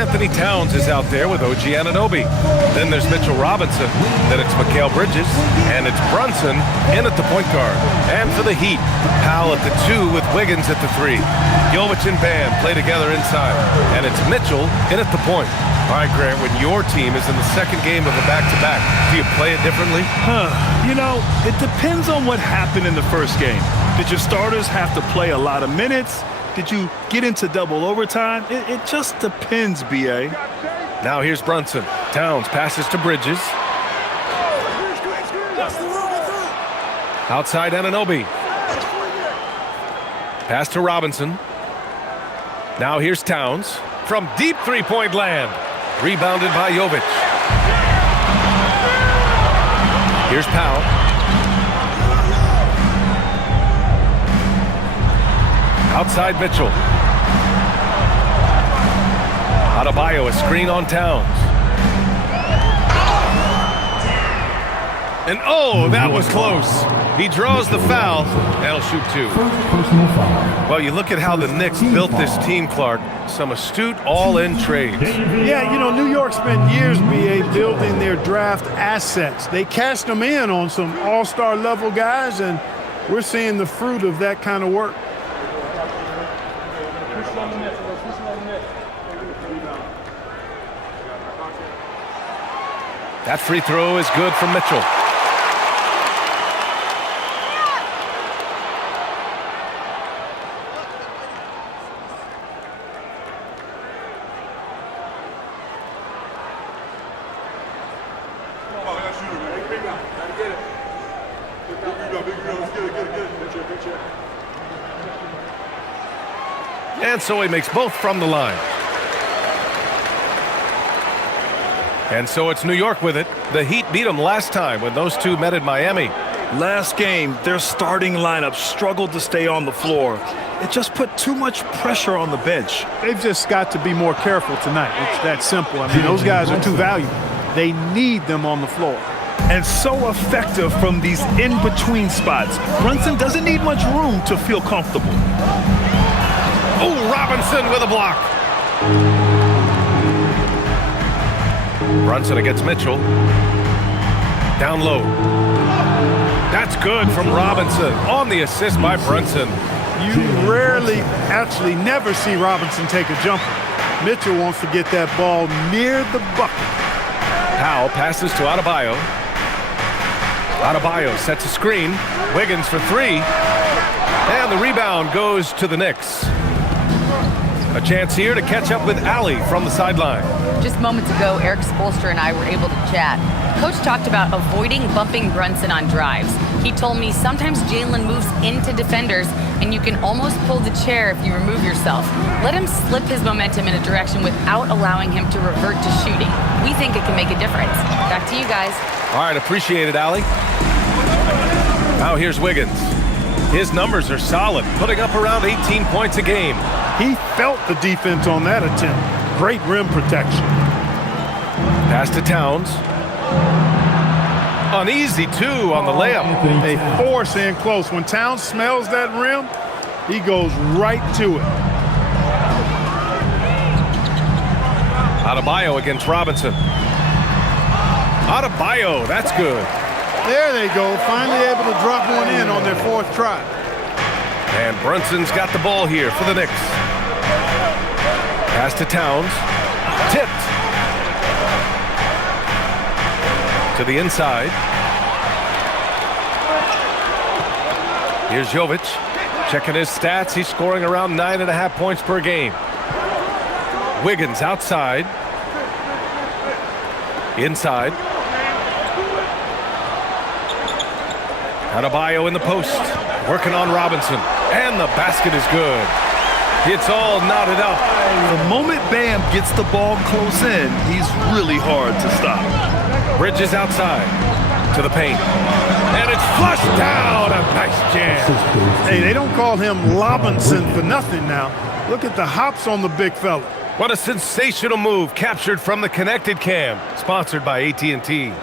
Anthony Towns is out there with OG Anunoby. Then there's Mitchell Robinson. Then it's Mikal Bridges. And it's Brunson in at the point guard. And for the Heat, Powell at the 2 with Wiggins at the 3. Jovic and Bam play together inside. And it's Mitchell in at the point. All right, Grant, when your team is in the second game of a back-to-back, do you play it differently? You know, it depends on what happened in the first game. Did your starters have to play a lot of minutes? Did you get into double overtime? It just depends, B.A. Now here's Brunson. Towns passes to Bridges. Outside Anunoby. Pass to Robinson. Now here's Towns from deep three-point land. Rebounded by Jovic. Here's Powell. Outside Mitchell. Adebayo, a screen on Towns. And oh, that was close. He draws the foul. That'll shoot 2. Well, you look at how the Knicks built this team, Clark. Some astute all-in trades. Yeah, you know, New York spent years, B.A., building their draft assets. They cashed them in on some all-star level guys, and we're seeing the fruit of that kind of work. That free throw is good from Mitchell. And so he makes both from the line. And so it's New York with it. The Heat beat them last time when those two met in Miami. Last game, their starting lineup struggled to stay on the floor. It just put too much pressure on the bench. They've just got to be more careful tonight. It's that simple. I mean, those guys are too valuable. They need them on the floor. And so effective from these in-between spots. Brunson doesn't need much room to feel comfortable. Oh, Robinson with a block. Brunson against Mitchell. Down low. That's good from Robinson on the assist by Brunson. You rarely, actually never see Robinson take a jumper. Mitchell wants to get that ball near the bucket. Powell passes to Adebayo. Adebayo sets a screen. Wiggins for 3. And the rebound goes to the Knicks. A chance here to catch up with Allie from the sideline. Just moments ago, Eric Spoelstra and I were able to chat. Coach talked about avoiding bumping Brunson on drives. He told me sometimes Jalen moves into defenders and you can almost pull the chair if you remove yourself. Let him slip his momentum in a direction without allowing him to revert to shooting. We think it can make a difference. Back to you guys. All right, appreciate it, Allie. Now here's Wiggins. His numbers are solid, putting up around 18 points a game. He felt the defense on that attempt. Great rim protection. Pass to Towns. Uneasy, 2 on the layup. They force in close. When Towns smells that rim, he goes right to it. Adebayo against Robinson. Adebayo, that's good. There they go. Finally able to drop one in on their 4th try. And Brunson's got the ball here for the Knicks. Pass to Towns. Tipped. To the inside. Here's Jovic. Checking his stats. He's scoring around 9.5 points per game. Wiggins outside. Inside. Adebayo in the post. Working on Robinson. And the basket is good. It's all knotted up. The moment Bam gets the ball close in, he's really hard to stop. Bridges outside to the paint. And it's flushed down. A nice jam. Hey, they don't call him Lobinson for nothing now. Look at the hops on the big fella. What a sensational move captured from the Connected Cam, sponsored by AT&T.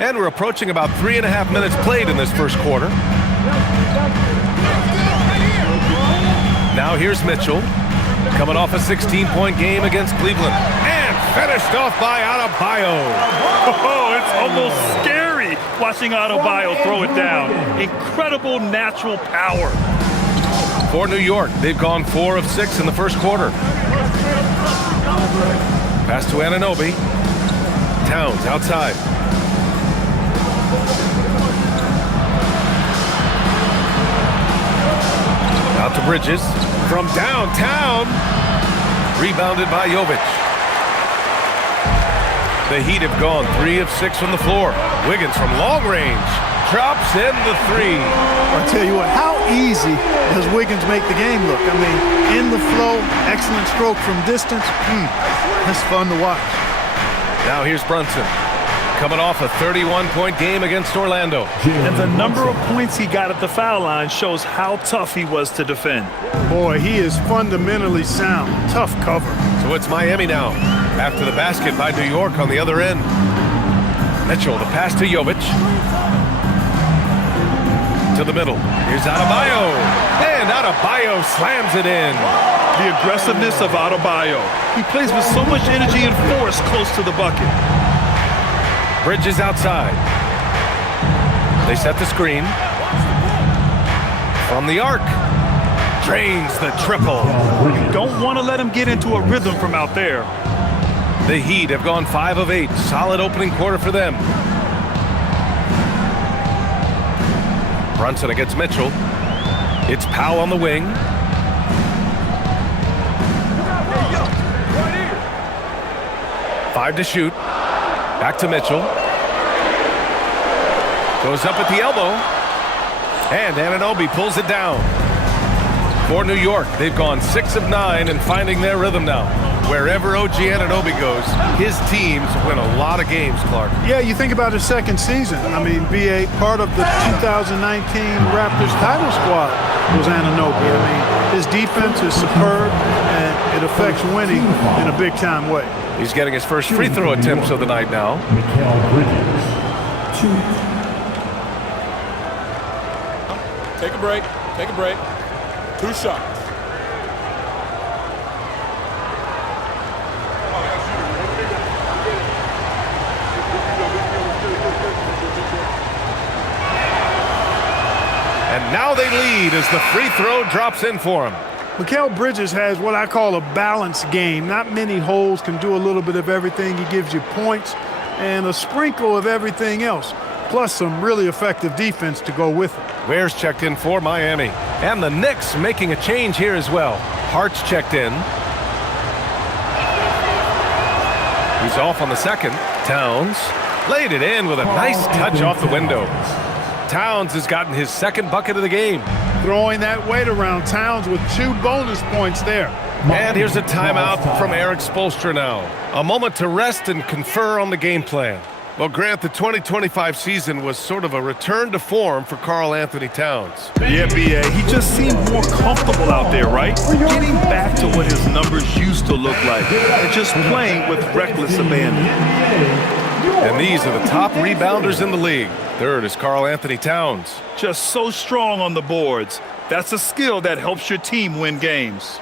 And we're approaching about 3.5 minutes played in this first quarter. Now here's Mitchell. coming off a 16-point game against Cleveland. And finished off by Adebayo. Oh, it's almost scary watching Adebayo throw it down. Incredible natural power. For New York, they've gone 4 of 6 in the first quarter. Pass to Anunoby. Towns outside. Out to Bridges. From downtown. Rebounded by Jovic. The Heat have gone 3 of 6 from the floor. Wiggins from long range. Drops in the 3. I'll tell you what, how easy does Wiggins make the game look? I mean, in the flow, excellent stroke from distance. That's fun to watch. Now here's Brunson. Coming off a 31-point game against Orlando. And the number of points he got at the foul line shows how tough he was to defend. Boy, he is fundamentally sound. Tough cover. So it's Miami now. After the basket by New York on the other end. Mitchell, the pass to Jovic. To the middle. Here's Adebayo. And Adebayo slams it in. The aggressiveness of Adebayo. He plays with so much energy and force close to the bucket. Bridges outside. They set the screen. From the arc. Drains the triple. You don't want to let him get into a rhythm from out there. The Heat have gone 5 of 8. Solid opening quarter for them. Brunson against Mitchell. It's Powell on the wing. Five to shoot. Back to Mitchell. Goes up at the elbow. And Anunoby pulls it down. For New York, they've gone 6 of 9 and finding their rhythm now. Wherever OG Anunoby goes, his teams win a lot of games, Clark. Yeah, you think about his second season. I mean, BA, part of the 2019 Raptors title squad was Anunoby. I mean, his defense is superb, and it affects winning in a big-time way. He's getting his first free throw attempts of the night now. Take a break. Take a break. 2 shots. And now they lead as the free throw drops in for him. Mikal Bridges has what I call a balanced game. Not many holes, can do a little bit of everything. He gives you points and a sprinkle of everything else, plus some really effective defense to go with it. Ware's checked in for Miami. And the Knicks making a change here as well. Hart's checked in. He's off on the second. Towns laid it in with a nice touch off the window. Towns has gotten his second bucket of the game. Throwing that weight around. Towns with 2 bonus points there. And here's a timeout from Eric Spoelstra now. A moment to rest and confer on the game plan. Well, Grant, the 2025 season was sort of a return to form for Karl Anthony Towns. Yeah, B.A., he just seemed more comfortable out there, right? Getting back to what his numbers used to look like and just playing with reckless abandon. And these are the top rebounders in the league. Third is Karl Anthony Towns. Just so strong on the boards. That's a skill that helps your team win games.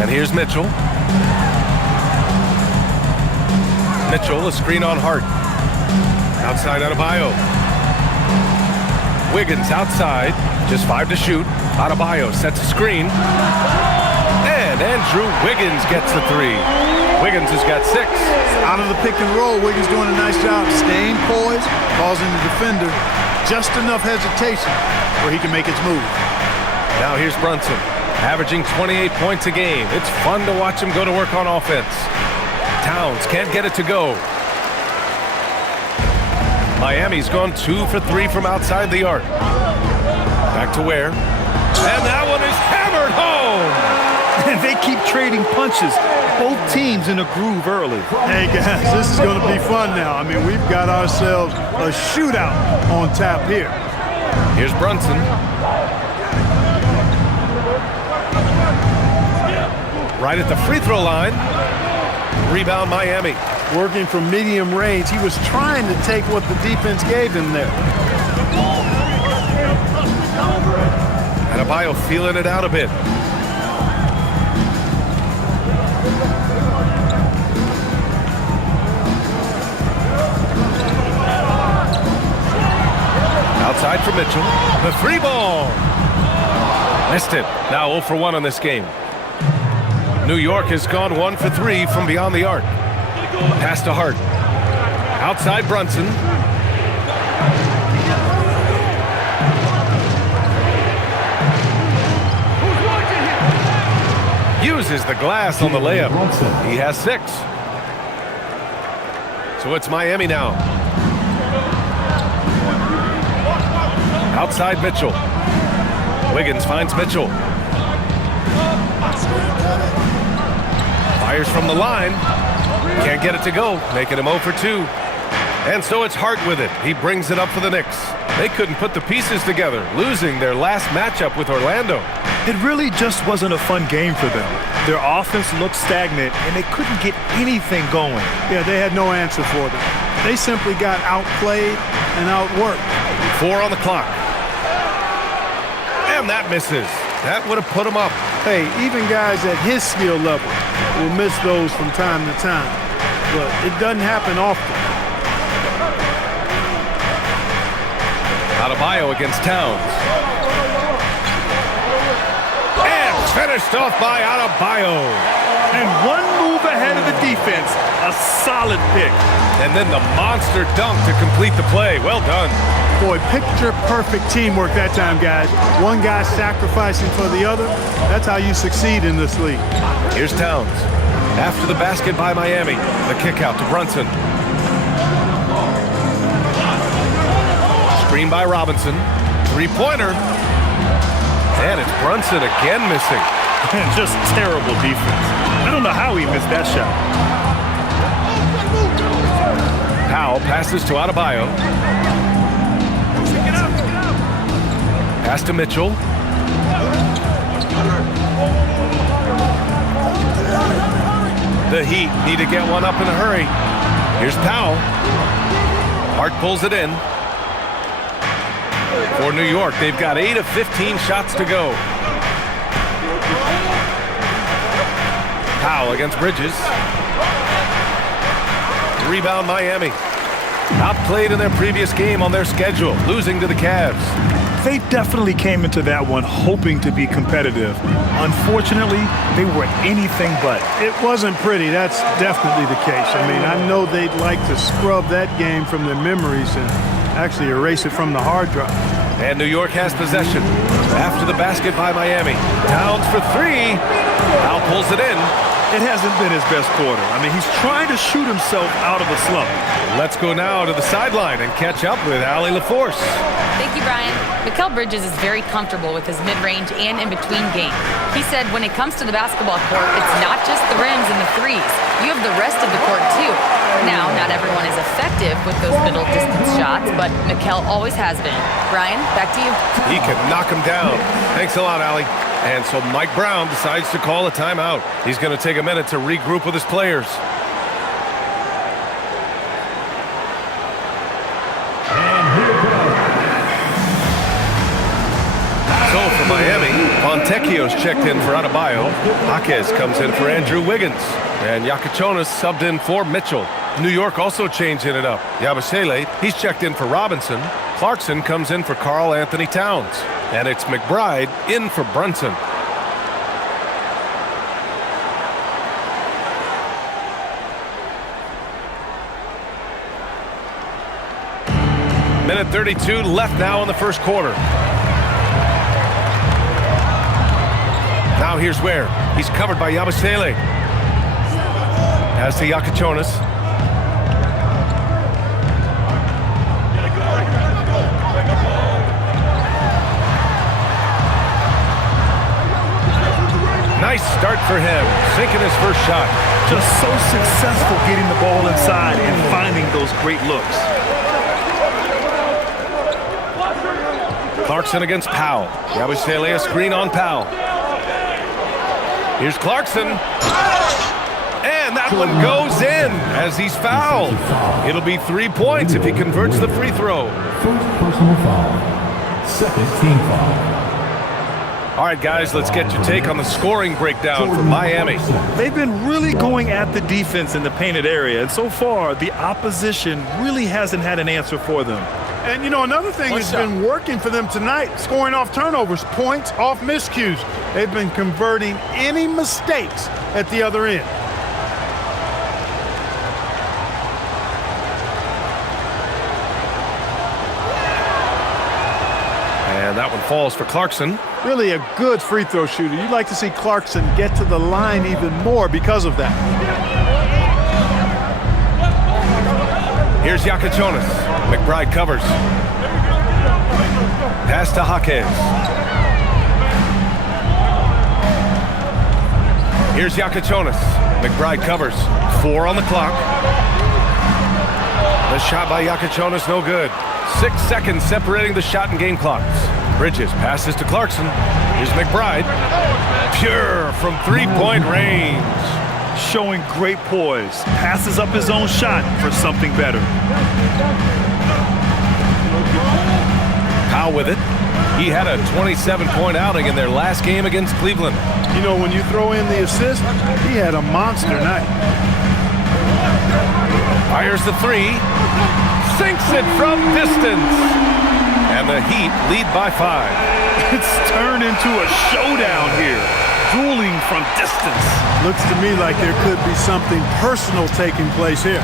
And here's Mitchell. Mitchell, a screen on Hart. Outside Adebayo. Wiggins outside. Just 5 to shoot. Adebayo sets a screen. And Andrew Wiggins gets the 3. Wiggins has got 6. Out of the pick and roll, Wiggins doing a nice job staying poised, causing the defender just enough hesitation where he can make his move. Now here's Brunson, averaging 28 points a game. It's fun to watch him go to work on offense. Towns can't get it to go. Miami's gone 2 for 3 from outside the arc. Back to Ware. And that one is hammered home. And they keep trading punches. Both teams in a groove early. Hey, guys, this is going to be fun now. I mean, we've got ourselves a shootout on tap here. Here's Brunson. Right at the free throw line. Rebound Miami. Working from medium range. He was trying to take what the defense gave him there. Adebayo feeling it out a bit. Outside for Mitchell. The three ball. Missed it. Now 0 for 1 on this game. New York has gone 1 for 3 from beyond the arc. Pass to Hart. Outside Brunson. Uses the glass on the layup. He has 6. So it's Miami now. Outside Mitchell. Wiggins finds Mitchell. Fires from the line. Can't get it to go, making him 0 for 2. And so it's Hart with it. He brings it up for the Knicks. They couldn't put the pieces together, losing their last matchup with Orlando. It really just wasn't a fun game for them. Their offense looked stagnant, and they couldn't get anything going. Yeah, they had no answer for them. They simply got outplayed and outworked. 4 on the clock. And that misses. That would have put him up. Hey, even guys at his skill level will miss those from time to time. But it doesn't happen often. Adebayo against Towns. And finished off by Adebayo. And one move ahead of the defense. A solid pick. And then the monster dunk to complete the play. Well done. Boy, picture-perfect teamwork that time, guys. One guy sacrificing for the other. That's how you succeed in this league. Here's Towns. After the basket by Miami. The kick out to Brunson. Screen by Robinson. Three-pointer. And it's Brunson again missing. Just terrible defense. I don't know how he missed that shot. Powell passes to Adebayo. Pass to Mitchell. The Heat need to get one up in a hurry. Here's Powell. Hart pulls it in. For New York, they've got 8 of 15 shots to go. Powell against Bridges. Rebound Miami. Outplayed in their previous game on their schedule, losing to the Cavs. They definitely came into that one hoping to be competitive. Unfortunately, they were anything but. It wasn't pretty. That's definitely the case. I mean, I know they'd like to scrub that game from their memories and actually erase it from the hard drive. And New York has possession. After the basket by Miami. Towns for 3. Powell pulls it in. It hasn't been his best quarter. I mean, he's trying to shoot himself out of a slump. Let's go now to the sideline and catch up with Allie LaForce. Thank you, Brian. Mikal Bridges is very comfortable with his mid-range and in-between game. He said when it comes to the basketball court, it's not just the rims and the threes. You have the rest of the court, too. Now, not everyone is effective with those middle-distance shots, but Mikal always has been. Brian, back to you. He can knock him down. Thanks a lot, Allie. And so Mike Brown decides to call a timeout. He's going to take a minute to regroup with his players. So for Miami, Fontecchio's checked in for Adebayo. Jaquez comes in for Andrew Wiggins. And Yakichonis subbed in for Mitchell. New York also changing it up. Yabusele, he's checked in for Robinson. Clarkson comes in for Karl Anthony Towns. And it's McBride in for Brunson. Minute 32 left now in the first quarter. Now here's Ware. He's covered by Yabusele. As to Yakichonis. Nice start for him, sinking his first shot. Just so successful getting the ball inside and finding those great looks. Clarkson against Powell. Yabusele a screen on Powell. Here's Clarkson. And that one goes in as he's fouled. It'll be 3 points if he converts the free throw. First personal foul. Second team foul. All right, guys, let's get your take on the scoring breakdown for Miami. They've been really going at the defense in the painted area, and so far, the opposition really hasn't had an answer for them. And, you know, another thing that's been working for them tonight, scoring off turnovers, points off miscues. They've been converting any mistakes at the other end. And that one falls for Clarkson. Really a good free throw shooter. You'd like to see Clarkson get to the line even more because of that. Here's Yakichonis. McBride covers. Pass to Jaquez. Here's Yakichonis. McBride covers. 4 on the clock. The shot by Yakichonis, no good. 6 seconds separating the shot and game clocks. Bridges passes to Clarkson. Here's McBride. Pure from three-point range. Showing great poise. Passes up his own shot for something better. Powell with it. He had a 27-point outing in their last game against Cleveland. You know, when you throw in the assist, he had a monster night. Fires the three. Sinks it from distance. And the Heat lead by 5. It's turned into a showdown here. Dueling from distance. Looks to me like there could be something personal taking place here.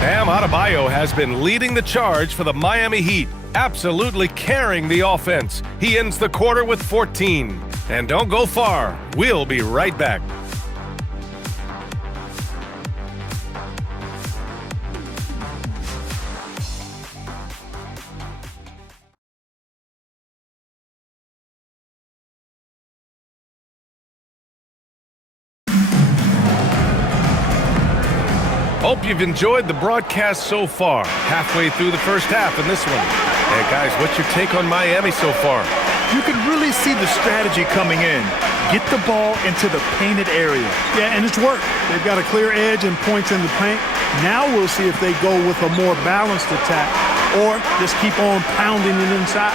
Bam Adebayo has been leading the charge for the Miami Heat, absolutely carrying the offense. He ends the quarter with 14. And don't go far. We'll be right back. Hope you've enjoyed the broadcast so far. Halfway through the first half in this one. Hey guys, what's your take on Miami so far? You can really see the strategy coming in. Get the ball into the painted area. Yeah, and it's worked. They've got a clear edge and points in the paint. Now we'll see if they go with a more balanced attack or just keep on pounding it inside.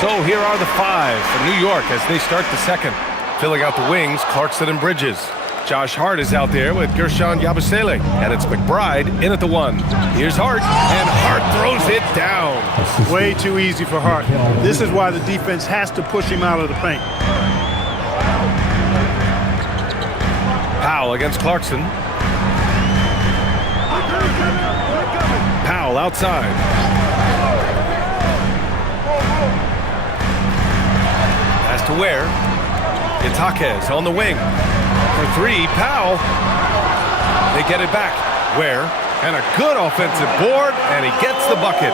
So here are the 5 for New York as they start the second. Filling out the wings, Clarkson and Bridges. Josh Hart is out there with Gershon Yabusele, and it's McBride in at the 1. Here's Hart, and Hart throws it down. Way too easy for Hart. This is why the defense has to push him out of the paint. Powell against Clarkson. Powell outside. Pass to Ware. It's Jaquez on the wing. For 3, Powell. They get it back. Ware, and a good offensive board, and he gets the bucket.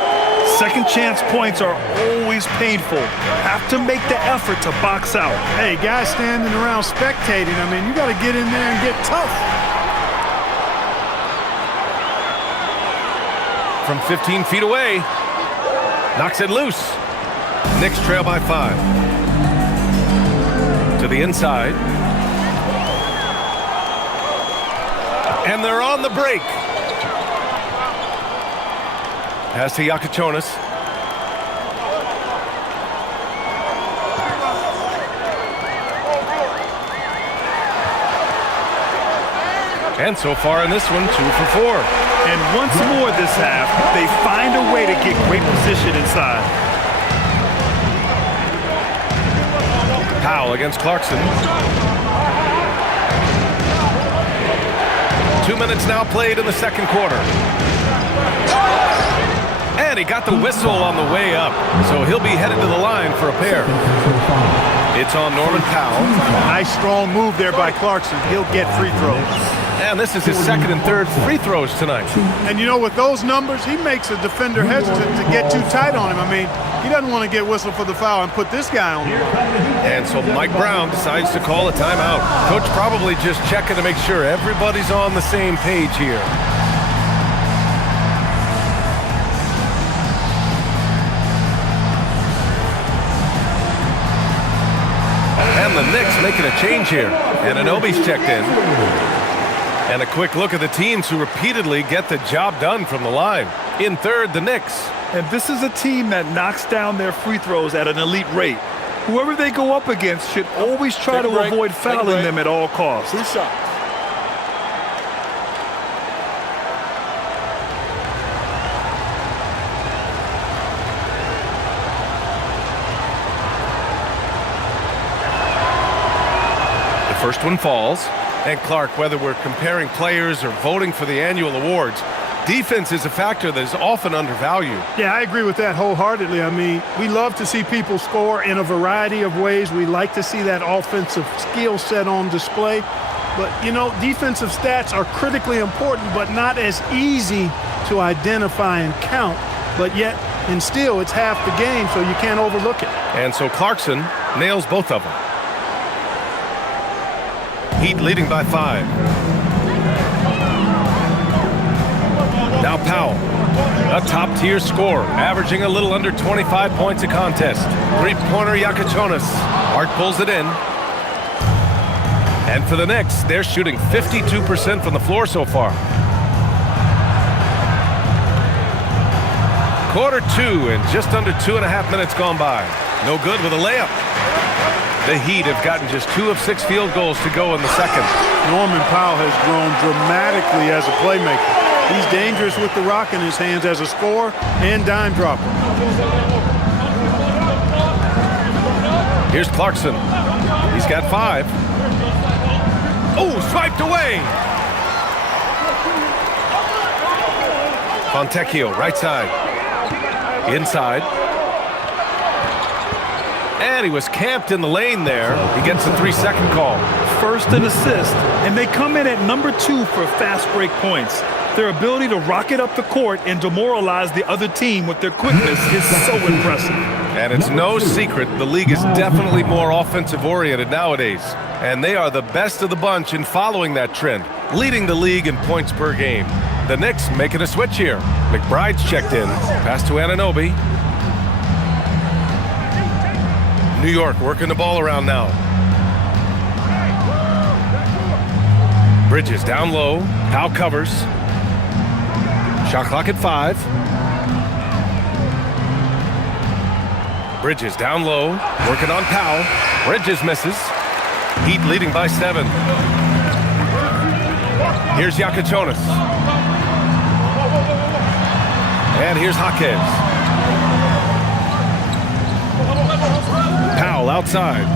Second chance points are always painful. Have to make the effort to box out. Hey, guys standing around spectating, I mean, you got to get in there and get tough. From 15 feet away, knocks it loose. Knicks trail by 5. To the inside. And they're on the break. Pass to Yakichonis. And so far in this one, 2 for 4. And once more this half, they find a way to get great position inside. Powell against Clarkson. 2 minutes now played in the second quarter. And he got the whistle on the way up, so he'll be headed to the line for a pair. It's on Norman Powell. Nice strong move there by Clarkson. He'll get free throws. And this is his second and third free throws tonight. And you know, with those numbers, he makes a defender hesitant to get too tight on him. I mean, he doesn't want to get whistled for the foul and put this guy on the line. And so Mike Brown decides to call a timeout. Coach probably just checking to make sure everybody's on the same page here. And the Knicks making a change here. And Anunoby's checked in. And a quick look at the teams who repeatedly get the job done from the line. In third, the Knicks. And this is a team that knocks down their free throws at an elite rate. Whoever they go up against should always try to avoid fouling them at all costs. 2 shots. The first one falls. And Clark, whether we're comparing players or voting for the annual awards, defense is a factor that is often undervalued. Yeah, I agree with that wholeheartedly. I mean, we love to see people score in a variety of ways. We like to see that offensive skill set on display. But, you know, defensive stats are critically important, but not as easy to identify and count. But yet, and still, it's half the game, so you can't overlook it. And so Clarkson nails both of them. Heat leading by 5. Now Powell, a top-tier scorer, averaging a little under 25 points a contest. Three-pointer Yakachonis. Hart pulls it in. And for the Knicks, they're shooting 52% from the floor so far. Quarter 2 and just under 2.5 minutes gone by. No good with a layup. The Heat have gotten just 2 of 6 field goals to go in the second. Norman Powell has grown dramatically as a playmaker. He's dangerous with the rock in his hands as a scorer and dime dropper. Here's Clarkson. He's got 5. Oh, swiped away. Fontecchio, right side. Inside. And he was camped in the lane there. He gets a 3-second call. First an assist, and they come in at number 2 for fast break points. Their ability to rocket up the court and demoralize the other team with their quickness is so impressive. And it's no secret the league is definitely more offensive-oriented nowadays. And they are the best of the bunch in following that trend, leading the league in points per game. The Knicks making a switch here. McBride's checked in. Pass to Anunoby. New York working the ball around now. Bridges down low. Powell covers. Shot clock at 5. Bridges down low. Working on Powell. Bridges misses. Heat leading by 7. Here's Yakachonis. And here's Jaquez. Powell outside.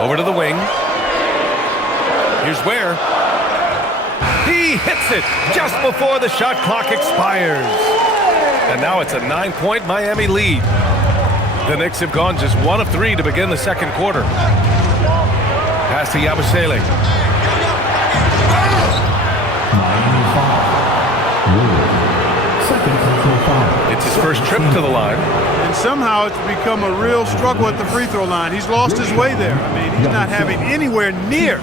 Over to the wing. Here's Ware. He hits it just before the shot clock expires. And now it's a 9-point Miami lead. The Knicks have gone just 1 of 3 to begin the second quarter. Pass to Yabusele. Miami foul. Seconds until foul. It's his first trip to the line. And somehow it's become a real struggle at the free throw line. He's lost his way there. I mean, he's not having anywhere near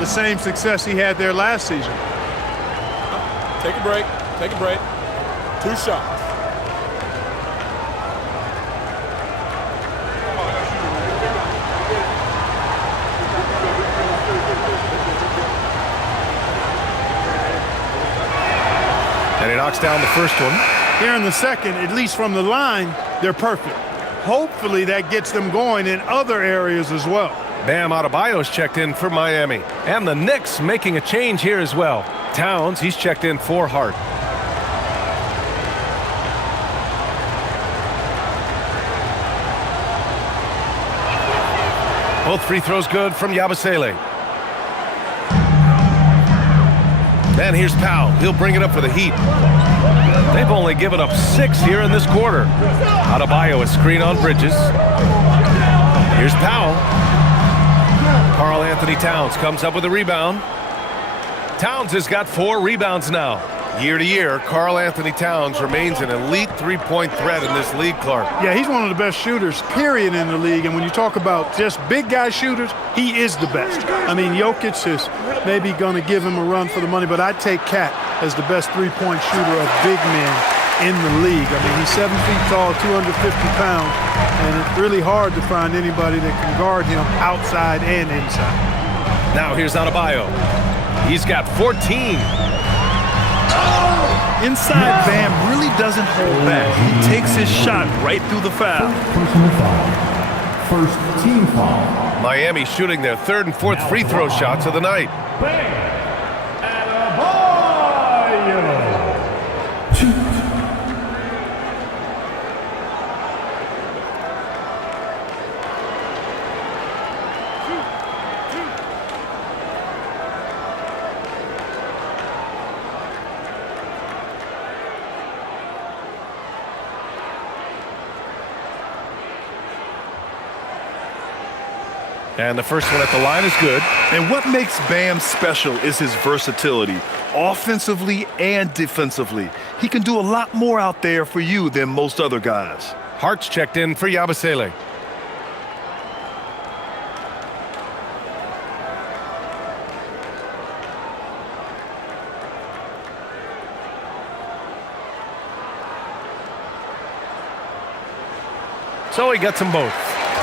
the same success he had there last season. Take a break. Take a break. 2 shots. And he knocks down the first one. Here in the second, at least from the line, they're perfect. Hopefully that gets them going in other areas as well. Bam Adebayo's checked in for Miami. And the Knicks making a change here as well. Towns, he's checked in for Hart. Both free throws good from Yabusele. And here's Powell. He'll bring it up for the Heat. They've only given up 6 here in this quarter. Adebayo a screen on Bridges. Here's Powell. Karl Anthony Towns comes up with a rebound. Towns has got 4 rebounds now. Year to year, Karl Anthony Towns remains an elite three-point threat in this league, Clark. Yeah, he's one of the best shooters, period, in the league. And when you talk about just big guy shooters, he is the best. I mean, Jokic is maybe going to give him a run for the money, but I'd take Cat as the best three-point shooter of big men in the league. I mean, he's 7 feet tall, 250 pounds, and it's really hard to find anybody that can guard him outside and inside. Now here's Adebayo. He's got 14. Inside, Bam really doesn't hold back. He takes his shot right through the foul. Personal foul. First team foul. Miami shooting their third and fourth free throw shots of the night. And the first one at the line is good. And what makes Bam special is his versatility, offensively and defensively. He can do a lot more out there for you than most other guys. Hart's checked in for Yabusele. So he gets them both.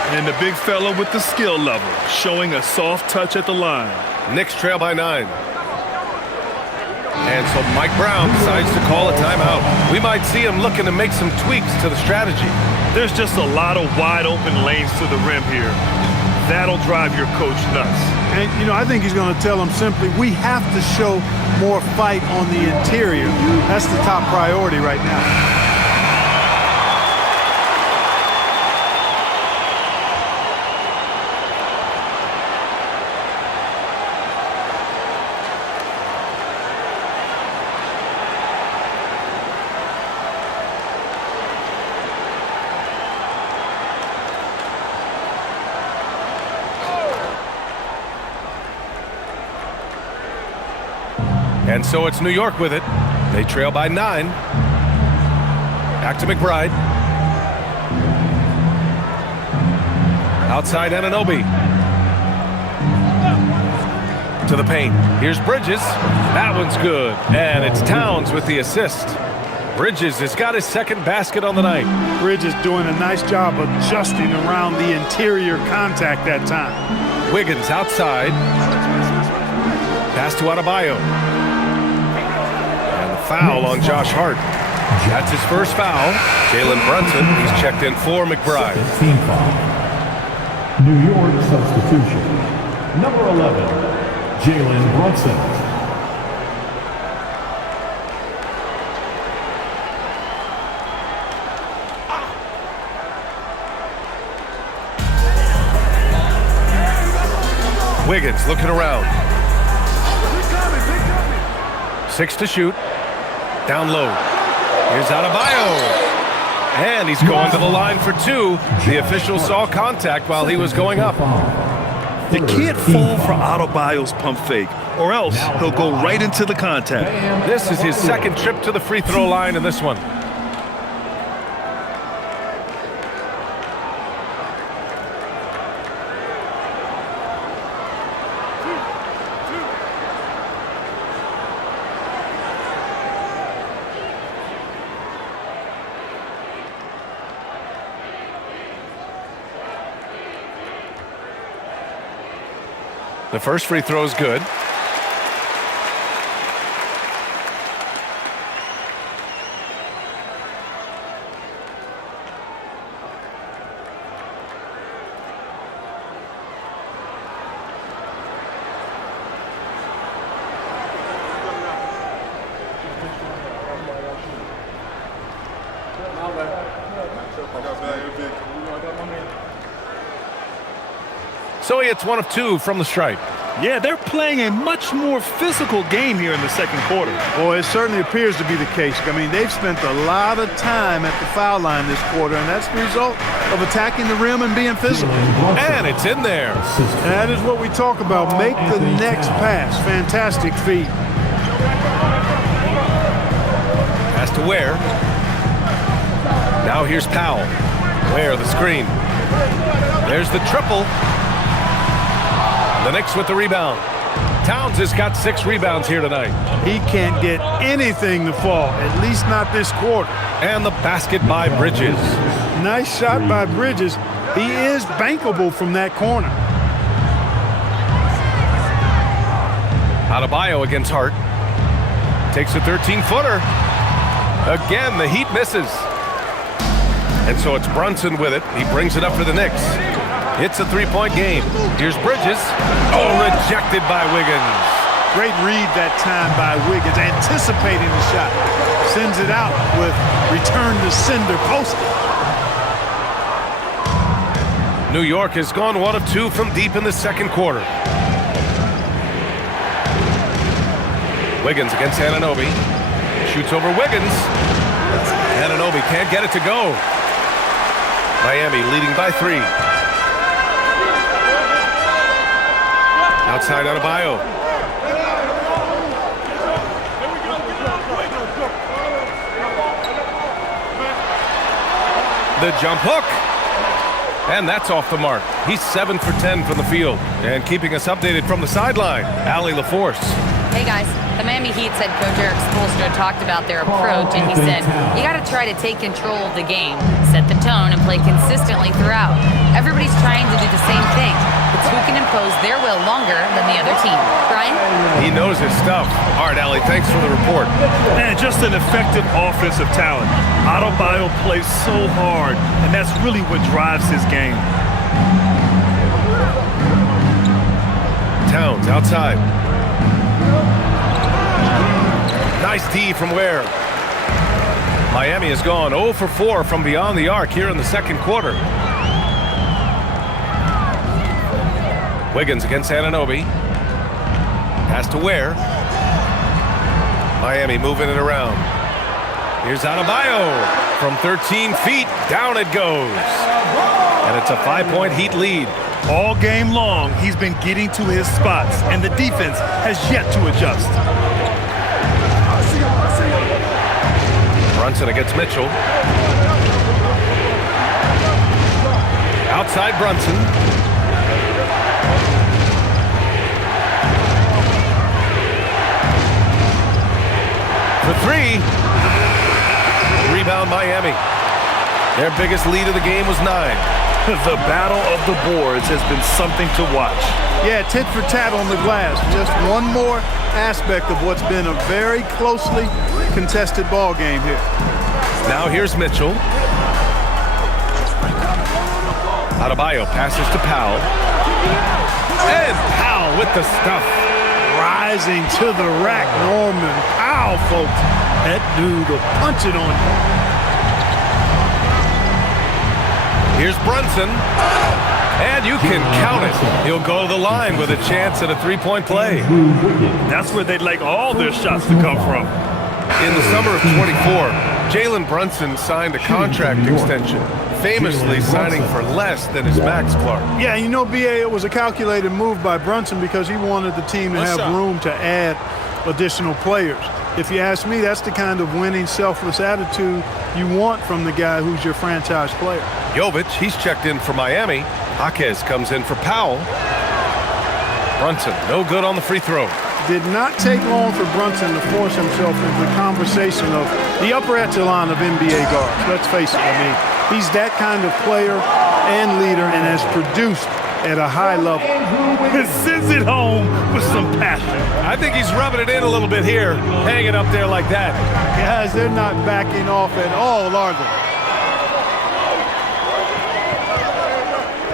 And the big fella with the skill level, showing a soft touch at the line. Knicks trail by 9. And so Mike Brown decides to call a timeout. We might see him looking to make some tweaks to the strategy. There's just a lot of wide open lanes to the rim here. That'll drive your coach nuts. And, you know, I think he's going to tell them simply, we have to show more fight on the interior. That's the top priority right now. And so it's New York with it. They trail by 9. Back to McBride. Outside Anunoby. To the paint. Here's Bridges. That one's good. And it's Towns with the assist. Bridges has got his second basket on the night. Bridges doing a nice job adjusting around the interior contact that time. Wiggins outside. Pass to Adebayo. Foul on Josh Hart. That's his first foul. Jalen Brunson, he's checked in for McBride. Team foul. New York substitution. Number 11, Jalen Brunson. Wiggins looking around. 6 to shoot. Down low. Here's Adebayo. And he's going to the line for 2. The official saw contact while he was going up. You can't fall for Adebayo's pump fake, or else he'll go right into the contact. This is his second trip to the free throw line in this one. The first free throw is good. So he hits 1 of 2 from the stripe. Yeah, they're playing a much more physical game here in the second quarter. Well, it certainly appears to be the case. I mean, they've spent a lot of time at the foul line this quarter, and that's the result of attacking the rim and being physical. And it's in there. And that is what we talk about. Make the next pass. Fantastic feat. Pass to Ware. Now here's Powell. Ware the screen. There's the triple. The Knicks with the rebound. Towns has got 6 rebounds here tonight. He can't get anything to fall, at least not this quarter. And the basket by Bridges. Nice shot by Bridges. He is bankable from that corner. Adebayo against Hart. Takes a 13-footer. Again, the Heat misses. And so it's Brunson with it. He brings it up for the Knicks. It's a 3-point game. Here's Bridges. Oh, rejected by Wiggins. Great read that time by Wiggins, anticipating the shot. Sends it out with return to sender posted. New York has gone 1 of 2 from deep in the second quarter. Wiggins against Anunoby. Shoots over Wiggins. Anunoby can't get it to go. Miami leading by 3. Outside Adebayo. The jump hook. And that's off the mark. He's 7 for 10 from the field. And keeping us updated from the sideline, Allie LaForce. Hey guys, the Miami Heat's head coach Eric Spoelstra talked about their approach, and he said, you got to try to take control of the game, set the tone, and play consistently throughout. Everybody's trying to do the same thing. It's who can impose their will longer than the other team. Brian? He knows his stuff. All right, Allie, thanks for the report. And just an effective offensive talent. Adebayo plays so hard, and that's really what drives his game. Towns outside. Nice D from Ware. Miami has gone 0 for 4 from beyond the arc here in the second quarter. Wiggins against Anunoby. Pass to Ware. Miami moving it around. Here's Adebayo. From 13 feet, down it goes. And it's a 5-point Heat lead. All game long, he's been getting to his spots, and the defense has yet to adjust. Brunson against Mitchell. Outside Brunson. For 3. Rebound Miami. Their biggest lead of the game was 9. The battle of the boards has been something to watch. Yeah, tit for tat on the glass. Just one more aspect of what's been a very closely contested ball game here. Now here's Mitchell. Adebayo passes to Powell. And Powell with the stuff. Rising to the rack, Norman Powell, folks. That dude will punch it on you. Here's Brunson. And you can count it. He'll go to the line with a chance at a 3-point play. That's where they'd like all their shots to come from. In the summer of 24, Jalen Brunson signed a contract extension, famously signing for less than his max, Clark. Yeah, you know, BA, it was a calculated move by Brunson because he wanted the team to have room to add additional players. If you ask me, that's the kind of winning, selfless attitude you want from the guy who's your franchise player. Jovic, he's checked in for Miami. Jaquez comes in for Powell. Brunson, no good on the free throw. Did not take long for Brunson to force himself into the conversation of the upper echelon of NBA guards. Let's face it, I mean, he's that kind of player and leader and has produced at a high level. He sends it home with some passion. I think he's rubbing it in a little bit here, hanging up there like that. Guys, they're not backing off at all, are they?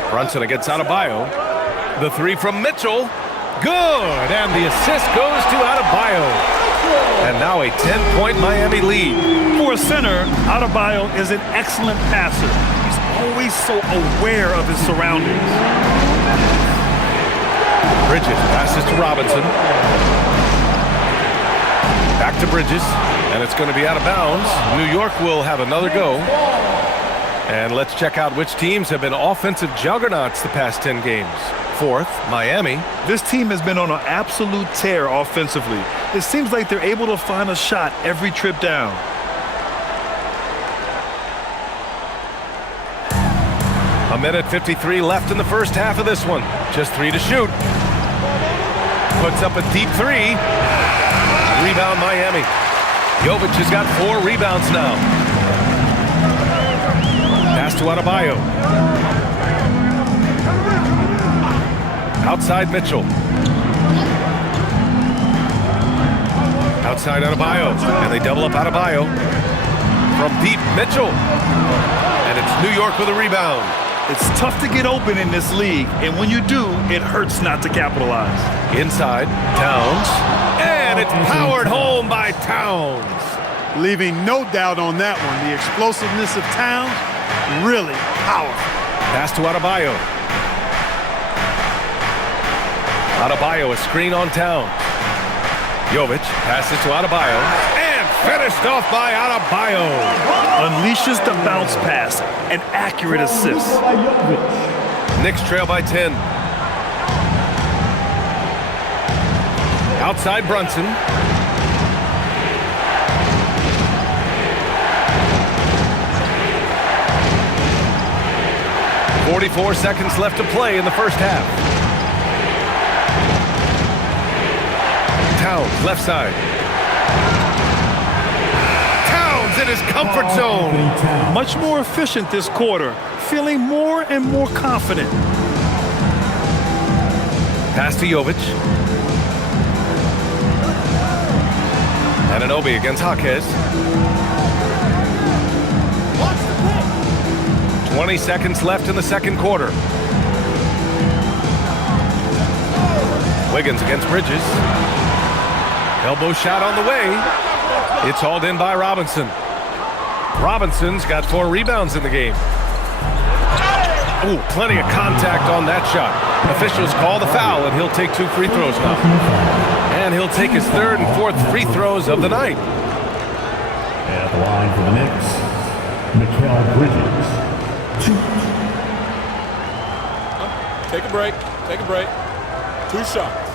Brunson against Adebayo. The 3 from Mitchell. Good, and the assist goes to Adebayo. And now a 10-point Miami lead. For a center, Adebayo is an excellent passer. He's always so aware of his surroundings. Bridges passes to Robinson. Back to Bridges, and it's going to be out of bounds. New York will have another go. And let's check out which teams have been offensive juggernauts the past 10 games. 4th, Miami. This team has been on an absolute tear offensively. It seems like they're able to find a shot every trip down. A minute 53 left in the first half of this one. Just 3 to shoot. puts up a deep three. Rebound Miami. Jovic has got 4 rebounds now. Pass to Adebayo. Outside Mitchell. Outside Adebayo. And they double up Adebayo. From deep, Mitchell. And it's New York with a rebound. It's tough to get open in this league, and when you do, it hurts not to capitalize. Inside, Towns. And it's powered home by Towns. Leaving no doubt on that one. The explosiveness of Towns, really powerful. Pass to Adebayo. Adebayo, a screen on Towns. Jovic passes to Adebayo. And finished off by Adebayo. Unleashes the bounce pass, an accurate assist. Knicks trail by 10. Outside Brunson. "44 seconds left to play in the first half. Towns, left side. Towns in his comfort zone. Much more efficient this quarter, feeling more and more confident. Pass to Jovic. Anunoby against Jaquez. 20 seconds left in the second quarter. Wiggins against Bridges. Elbow shot on the way. It's hauled in by Robinson. Robinson's got 4 rebounds in the game. Ooh, plenty of contact on that shot. Officials call the foul, and he'll take 2 free throws now. And he'll take his 3rd and 4th free throws of the night. At the line for the Knicks, Mikal Bridges. 2. Take a break. Take a break. 2 shots.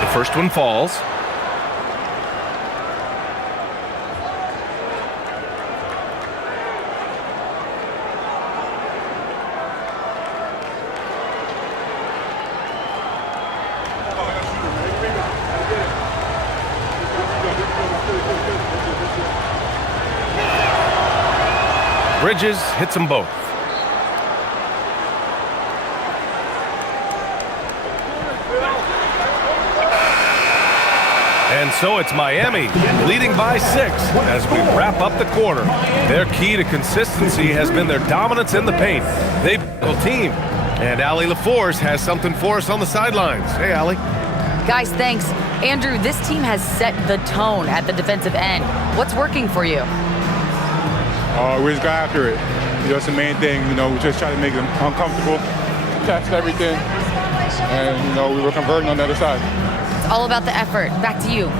The first one falls. Bridges hits them both. And so it's Miami leading by 6 as we wrap up the quarter. Their key to consistency has been their dominance in the paint. They've built a team. And Allie LaForce has something for us on the sidelines. Hey, Allie. Guys, thanks. Andrew, this team has set the tone at the defensive end. What's working for you? We just got after it. That's the main thing. We just try to make them uncomfortable, test everything, and we were converting on the other side. It's all about the effort. Back to you.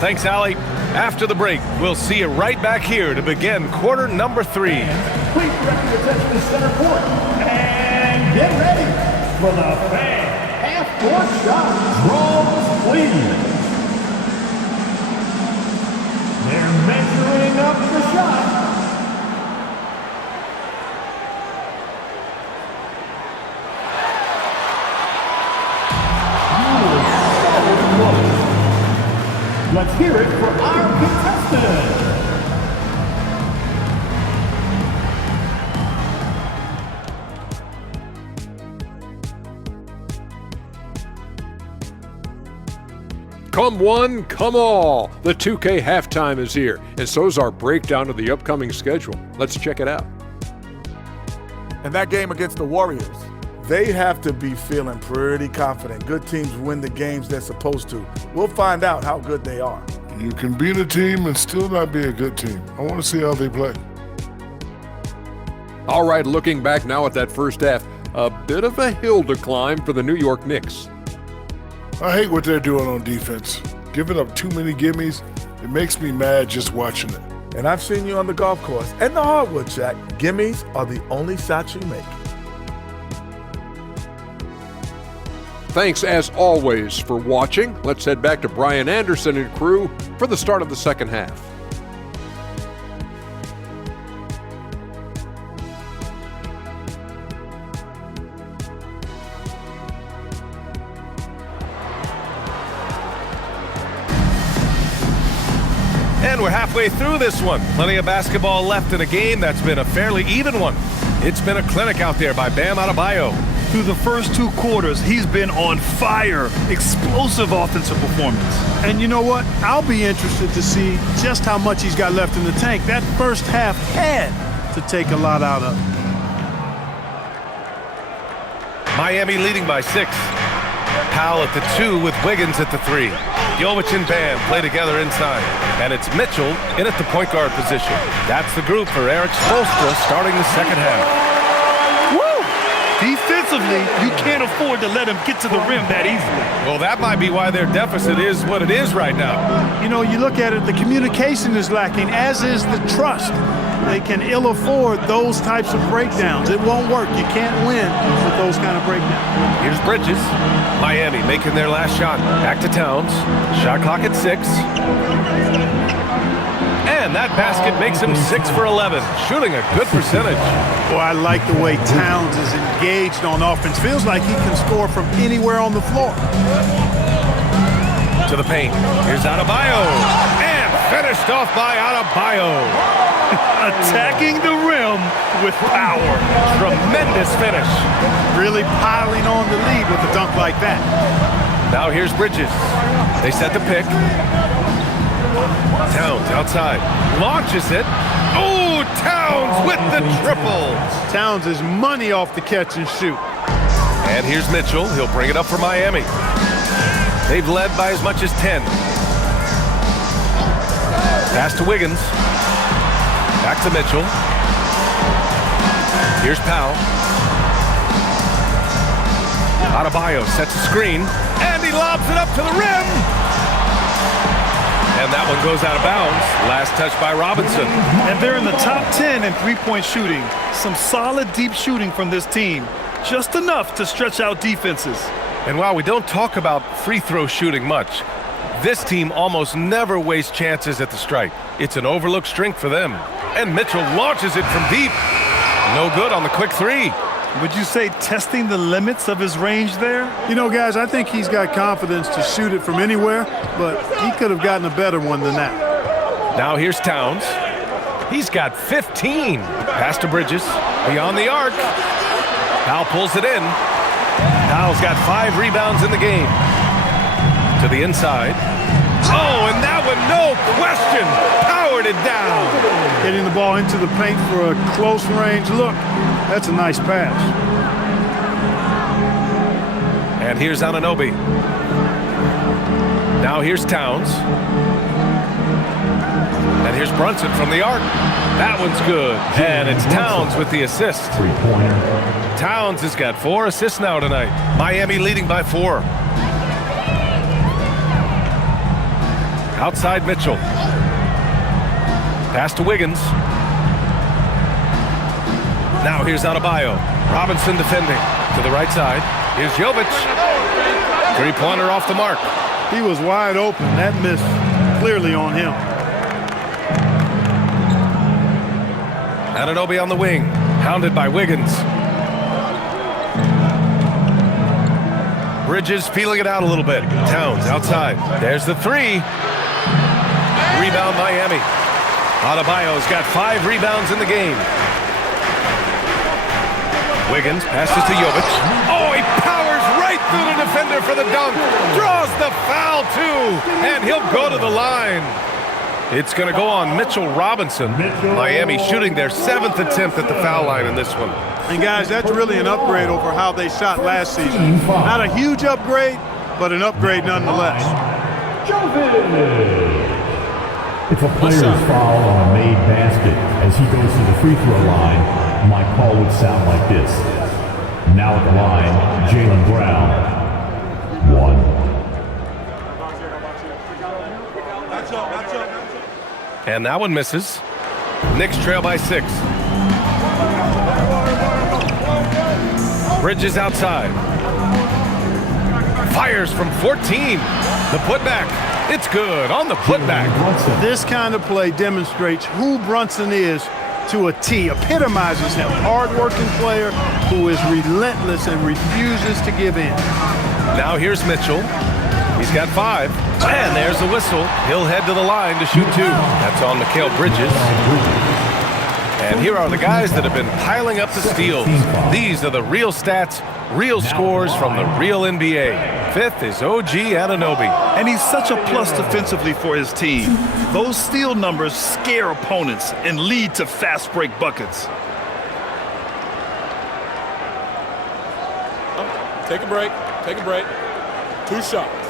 Thanks, Allie. After the break, we'll see you right back here to begin quarter number 3. Please direct your attention to center court. And get ready for the fan half-court shot. Draws, please. They're measuring up the shot. Let's hear it for our contestant. Come one, come all. The 2K halftime is here, and so's our breakdown of the upcoming schedule. Let's check it out. And that game against the Warriors, they have to be feeling pretty confident. Good teams win the games they're supposed to. We'll find out how good they are. You can beat a team and still not be a good team. I want to see how they play. All right, looking back now at that first half, a bit of a hill to climb for the New York Knicks. I hate what they're doing on defense. Giving up too many gimmies, it makes me mad just watching it. And I've seen you on the golf course and the hardwood, Shaq. Gimmies are the only shots you make. Thanks, as always, for watching. Let's head back to Brian Anderson and crew for the start of the second half. And we're halfway through this one. Plenty of basketball left in a game that's been a fairly even one. It's been a clinic out there by Bam Adebayo. Through the first 2 quarters, he's been on fire. Explosive offensive performance. And you know what? I'll be interested to see just how much he's got left in the tank. That first half had to take a lot out of it. Miami leading by 6. Powell at the 2 with Wiggins at the 3. Jovic and Bam play together inside. And it's Mitchell in at the point guard position. That's the group for Eric Spoelstra starting the second half. Woo! Defensively, you can't afford to let him get to the rim that easily. Well, that might be why their deficit is what it is right now. You know, you look at it, the communication is lacking, as is the trust. They can ill afford those types of breakdowns. It won't work. You can't win with those kind of breakdowns. Here's Bridges. Miami making their last shot. Back to Towns. Shot clock at 6. And that basket makes him 6 for 11, shooting a good percentage. Boy, I like the way Towns is engaged on offense. Feels like he can score from anywhere on the floor. To the paint. Here's Adebayo. And finished off by Adebayo. Attacking the rim with power. Tremendous finish. Really piling on the lead with a dunk like that. Now here's Bridges. They set the pick. Towns outside. Launches it. Oh, Towns with the triple. Towns is money off the catch and shoot. And here's Mitchell. He'll bring it up for Miami. They've led by as much as 10. Pass to Wiggins. Back to Mitchell. Here's Powell. Adebayo sets a screen, and he lobs it up to the rim. And that one goes out of bounds. Last touch by Robinson. And they're in the top 10 in three-point shooting. Some solid deep shooting from this team. Just enough to stretch out defenses. And while we don't talk about free throw shooting much, this team almost never wastes chances at the stripe. It's an overlooked strength for them. And Mitchell launches it from deep. No good on the quick 3. Would you say testing the limits of his range there? You know, guys, I think he's got confidence to shoot it from anywhere, but he could have gotten a better one than that. Now here's Towns. He's got 15. Pass to Bridges. Beyond the arc. Powell pulls it in. Powell's got 5 rebounds in the game. To the inside. Oh, and that one, no question, powered it down. Getting the ball into the paint for a close range look. That's a nice pass. And here's Anunoby. Now here's Towns. And here's Brunson from the arc. That one's good. And it's Towns with the assist. Towns has got 4 assists now tonight. Miami leading by 4. Outside Mitchell. Pass to Wiggins. Now here's Adebayo. Robinson defending. To the right side. Here's Jovic. 3-pointer off the mark. He was wide open. That miss clearly on him. Anunoby on the wing. Hounded by Wiggins. Bridges feeling it out a little bit. Towns outside. There's the 3. Rebound Miami. Adebayo's got 5 rebounds in the game. Wiggins passes to Jovic. Oh, he powers right through the defender for the dunk. Draws the foul, too. And he'll go to the line. It's going to go on Mitchell Robinson. Miami shooting their 7th attempt at the foul line in this one. And, guys, that's really an upgrade over how they shot last season. Not a huge upgrade, but an upgrade nonetheless. It's a player's foul on a made basket. As he goes to the free throw line, my call would sound like this. Now at the line, Jaylen Brown. 1. And that one misses. Knicks trail by 6. Bridges outside. Fires from 14. The putback. It's good on the putback. This kind of play demonstrates who Brunson is to a T. Epitomizes him. Hard-working player who is relentless and refuses to give in. Now here's Mitchell. He's got 5. And there's the whistle. He'll head to the line to shoot 2. That's on Mikal Bridges. And here are the guys that have been piling up the steals. These are the real stats, real scores from the real NBA. 5th is OG Anunoby. And he's such a plus defensively for his team. Those steal numbers scare opponents and lead to fast break buckets. Take a break. Take a break. 2 shots.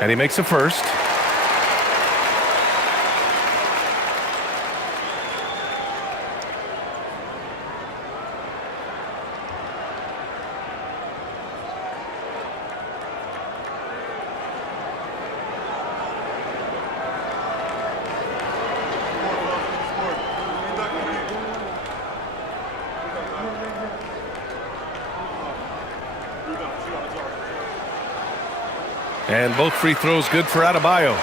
And he makes a first. And both free throws good for Adebayo.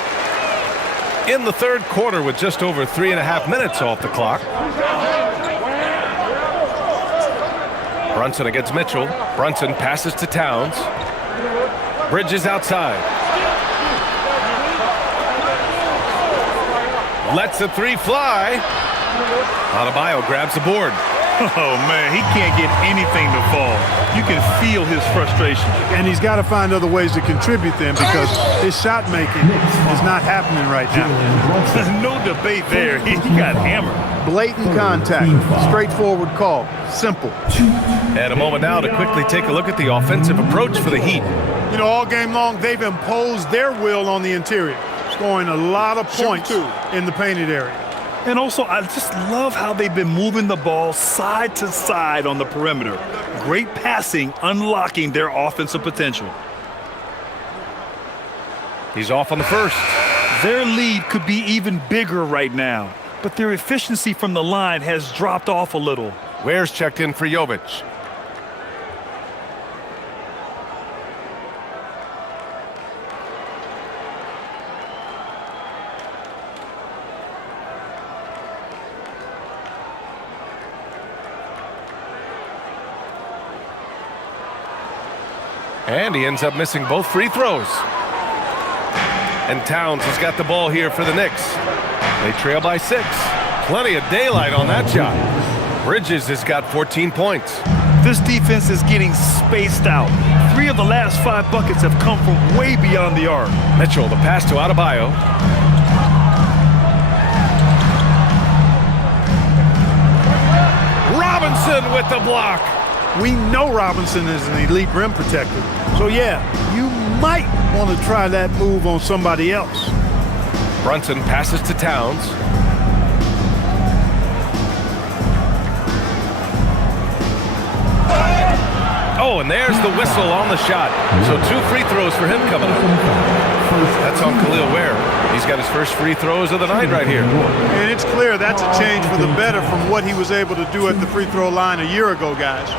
In the third quarter with just over 3.5 minutes off the clock. Brunson against Mitchell. Brunson passes to Towns. Bridges outside. Lets the 3 fly. Adebayo grabs the board. Oh, man, he can't get anything to fall. You can feel his frustration. And he's got to find other ways to contribute then because his shot making is not happening right now. No debate there. He got hammered. Blatant contact. Straightforward call. Simple. And a moment now to quickly take a look at the offensive approach for the Heat. You know, all game long, they've imposed their will on the interior, scoring a lot of points in the painted area. And also, I just love how they've been moving the ball side to side on the perimeter. Great passing, unlocking their offensive potential. He's off on the first. Their lead could be even bigger right now, but their efficiency from the line has dropped off a little. Ware's checked in for Jovic. And he ends up missing both free throws. And Towns has got the ball here for the Knicks. They trail by 6. Plenty of daylight on that shot. Bridges has got 14 points. This defense is getting spaced out. 3 of the last 5 buckets have come from way beyond the arc. Mitchell, the pass to Adebayo. Robinson with the block. We know Robinson is an elite rim protector. So, yeah, you might want to try that move on somebody else. Brunson passes to Towns. Oh, and there's the whistle on the shot. So 2 free throws for him coming up. That's on Khalil Ware. He's got his first free throws of the night right here. And it's clear that's a change for the better from what he was able to do at the free throw line a year ago, guys.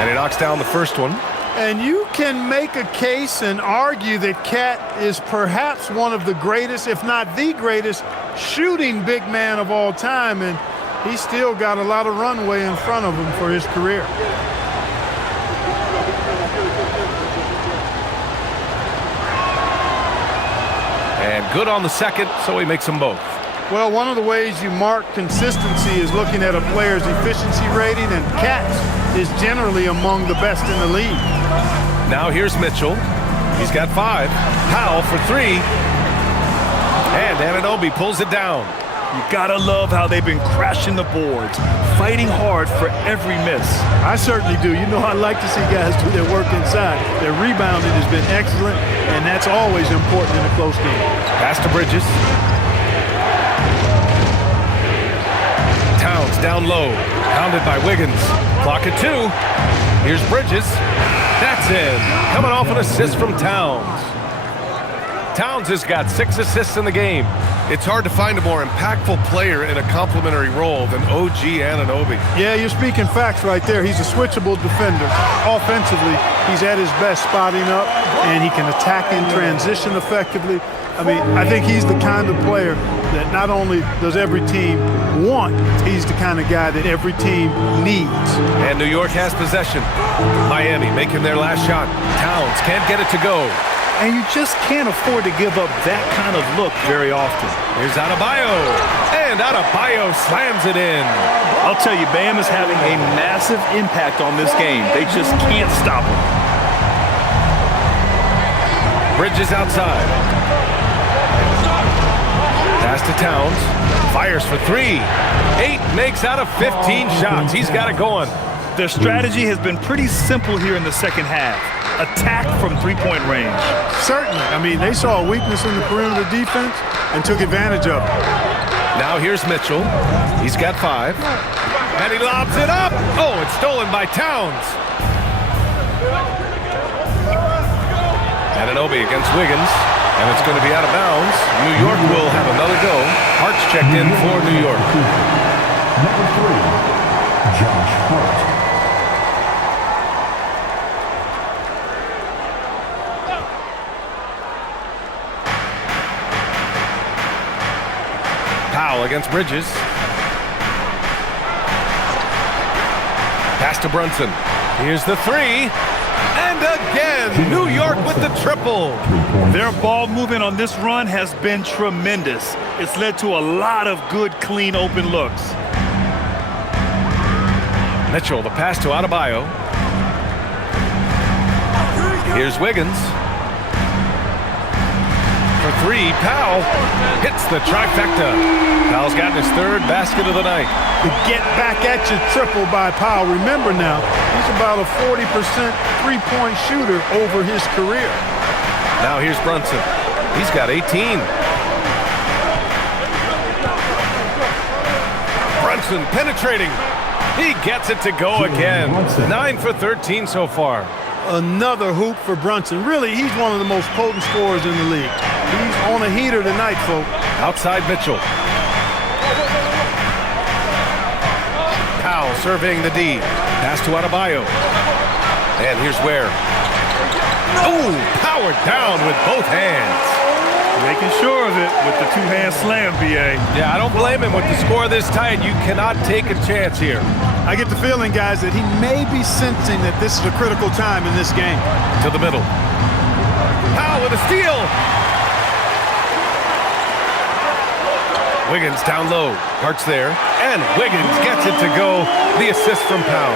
And he knocks down the first one. And you can make a case and argue that Cat is perhaps one of the greatest, if not the greatest, shooting big man of all time, and he's still got a lot of runway in front of him for his career. And good on the second, so he makes them both. Well, one of the ways you mark consistency is looking at a player's efficiency rating, and Cat is generally among the best in the league. Now here's Mitchell. He's got 5. Powell for 3. And Anunoby pulls it down. You gotta love how they've been crashing the boards, fighting hard for every miss. I certainly do. You know, I like to see guys do their work inside. Their rebounding has been excellent, and that's always important in a close game. Pass to Bridges. Towns down low, pounded by Wiggins. Clock at 2. Here's Bridges. That's in. Coming off an assist from Towns. Towns has got 6 assists in the game. It's hard to find a more impactful player in a complementary role than OG Anunoby. Yeah, you're speaking facts right there. He's a switchable defender. Offensively, he's at his best spotting up, and he can attack in transition effectively. I mean, I think he's the kind of player that not only does every team want, he's the kind of guy that every team needs. And New York has possession. Miami making their last shot. Towns can't get it to go. And you just can't afford to give up that kind of look very often. Here's Adebayo. And Adebayo slams it in. I'll tell you, Bam is having a massive impact on this game. They just can't stop him. Bridges outside. Pass to Towns. Fires for 3. 8 makes out of 15 shots. He's got it going. Their strategy has been pretty simple here in the second half. Attack from three-point range. Certainly. I mean, they saw a weakness in the perimeter defense and took advantage of it. Now here's Mitchell. He's got 5. And he lobs it up. Oh, it's stolen by Towns. Anunoby against Wiggins. And it's going to be out of bounds. New York will have another go. Hart's checked in for New York. Number 3, Josh Hart. Powell against Bridges. Pass to Brunson. Here's the 3. And again, New York with the triple. Their ball movement on this run has been tremendous. It's led to a lot of good, clean, open looks. Mitchell, the pass to Adebayo. Here's Wiggins. For 3, Powell hits the trifecta. Powell's gotten his 3rd basket of the night. The get back at you triple by Powell. Remember now, he's about a 40% three-point shooter over his career. Now here's Brunson. He's got 18. Brunson penetrating. He gets it to go again. 9 for 13 so far. Another hoop for Brunson. Really, he's one of the most potent scorers in the league. He's on a heater tonight, folks. Outside Mitchell. Powell surveying the D. Pass to Adebayo. And here's Ware. Oh, powered down with both hands. Making sure of it with the 2-hand slam, B.A. Yeah, I don't blame him with the score this tight. You cannot take a chance here. I get the feeling, guys, that he may be sensing that this is a critical time in this game. To the middle. Powell with a steal. Wiggins down low. Hart's there. And Wiggins gets it to go. The assist from Powell.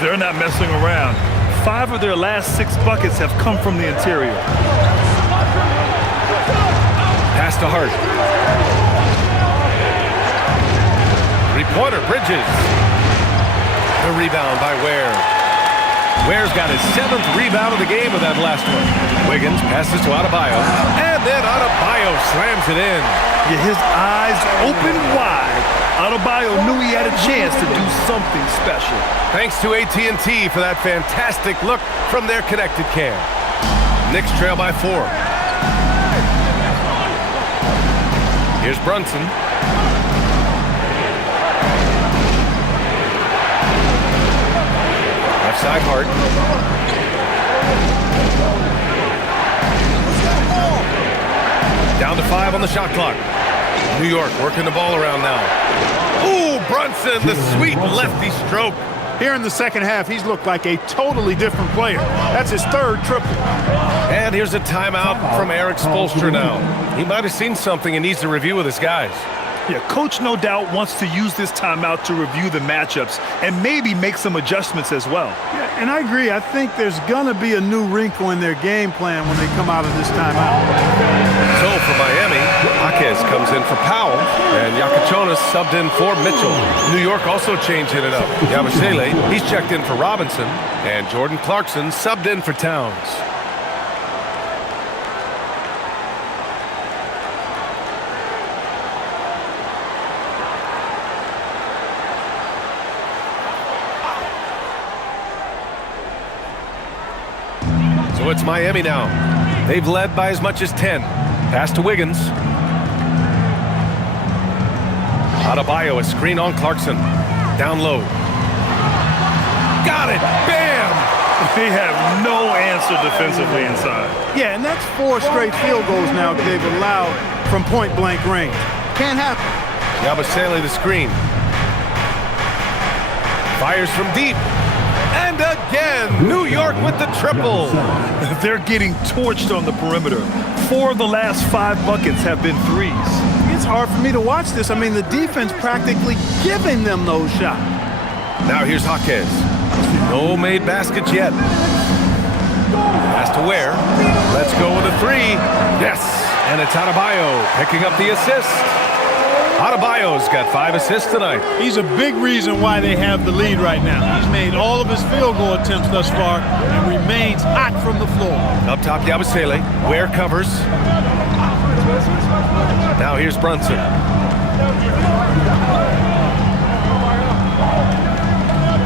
They're not messing around. 5 of their last 6 buckets have come from the interior. Pass to Hart. 3-pointer, Bridges. The rebound by Ware. Ware's got his 7th rebound of the game with that last one. Wiggins passes to Adebayo. And then Adebayo slams it in. Yeah, his eyes open wide. Adebayo knew he had a chance to do something special. Thanks to AT&T for that fantastic look from their connected cam. Knicks trail by 4. Here's Brunson. Left side Hart. Down to 5 on the shot clock. New York working the ball around now. Ooh, Brunson, the sweet lefty stroke. Here in the second half, he's looked like a totally different player. That's his 3rd triple. And here's a timeout from Eric Spoelstra now. He might have seen something and needs to review with his guys. Yeah, coach no doubt wants to use this timeout to review the matchups and maybe make some adjustments as well. Yeah, and I agree. I think there's going to be a new wrinkle in their game plan when they come out of this timeout. So for Miami, Jaquez comes in for Powell, and Yakachonis subbed in for Mitchell. New York also changing it up. Yabusele, he's checked in for Robinson, and Jordan Clarkson subbed in for Towns. So it's Miami now. They've led by as much as 10. Pass to Wiggins. Adebayo, a screen on Clarkson. Down low. Got it! Bam! They have no answer defensively inside. Yeah, and that's 4 straight field goals now they've allowed from point-blank range. Can't happen. Yabusele the screen. Fires from deep. And again, New York with the triple. They're getting torched on the perimeter. 4 of the last 5 buckets have been threes. It's hard for me to watch this. I mean, the defense practically giving them those shots. Now here's Jaquez. No made baskets yet. Pass to Ware. Let's go with a 3. Yes, and it's Adebayo picking up the assist. Adebayo's got 5 assists tonight. He's a big reason why they have the lead right now. He's made all of his field goal attempts thus far and remains hot from the floor. Up top, Yabusele. Ware covers. Now here's Brunson.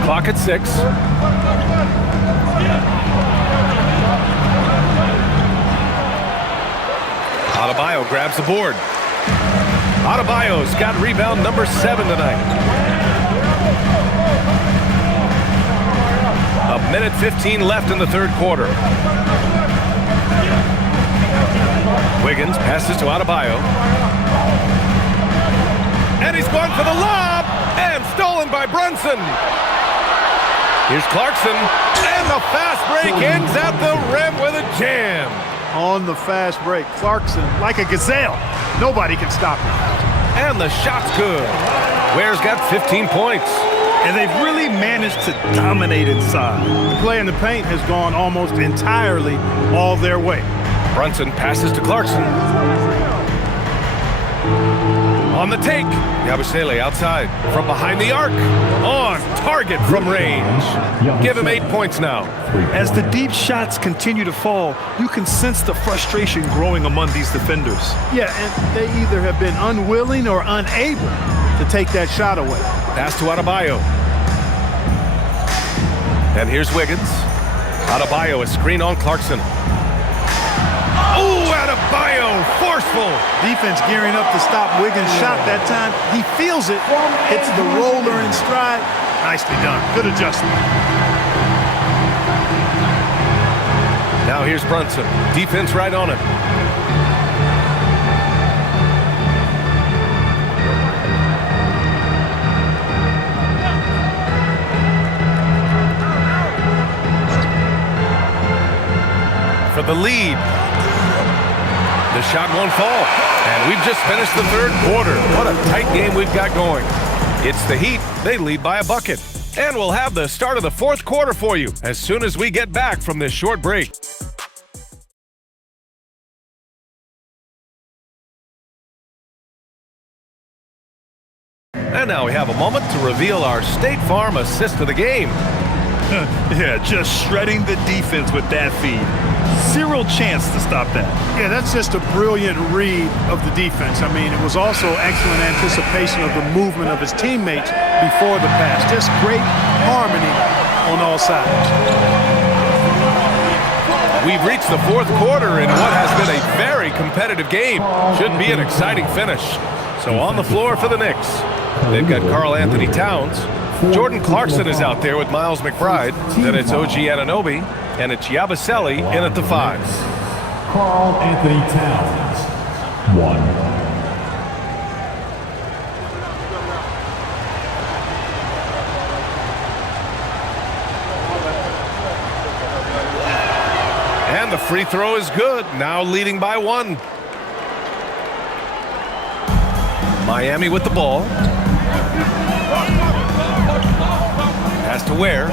Clock at 6. Adebayo grabs the board. Adebayo's got rebound number 7 tonight. 1:15 left in the third quarter. Wiggins passes to Adebayo. And he's going for the lob! And stolen by Brunson. Here's Clarkson. And the fast break ends at the rim with a jam. On the fast break, Clarkson, like a gazelle. Nobody can stop him. And the shot's good. Ware's got 15 points. And they've really managed to dominate inside. The play in the paint has gone almost entirely all their way. Brunson passes to Clarkson. On the take. Yabusele outside from behind the arc. On target from range. Give him 8 points now. As the deep shots continue to fall, you can sense the frustration growing among these defenders. Yeah, and they either have been unwilling or unable to take that shot away. Pass to Adebayo. And here's Wiggins. Adebayo, a screen on Clarkson. Oh, Adebayo, forceful. Defense gearing up to stop Wiggins' shot that time. He feels it, hits the roller in stride. Nicely done. Good adjustment. Now here's Brunson. Defense right on him. For the lead. The shot won't fall. And we've just finished the third quarter. What a tight game we've got going. It's the Heat. They lead by a bucket. And we'll have the start of the fourth quarter for you as soon as we get back from this short break. And now we have a moment to reveal our State Farm assist of the game. Yeah, just shredding the defense with that feed. Zero chance to stop that. Yeah, that's just a brilliant read of the defense. I mean, it was also excellent anticipation of the movement of his teammates before the pass. Just great harmony on all sides. We've reached the fourth quarter in what has been a very competitive game. Should be an exciting finish. So on the floor for the Knicks, they've got Karl Anthony Towns. Jordan Clarkson is out there with Miles McBride. Then it's OG Anunoby, and it's Yabusele in at the 5. Karl Anthony Towns, 1. And the free throw is good, now leading by 1. Miami with the ball. Pass to Ware.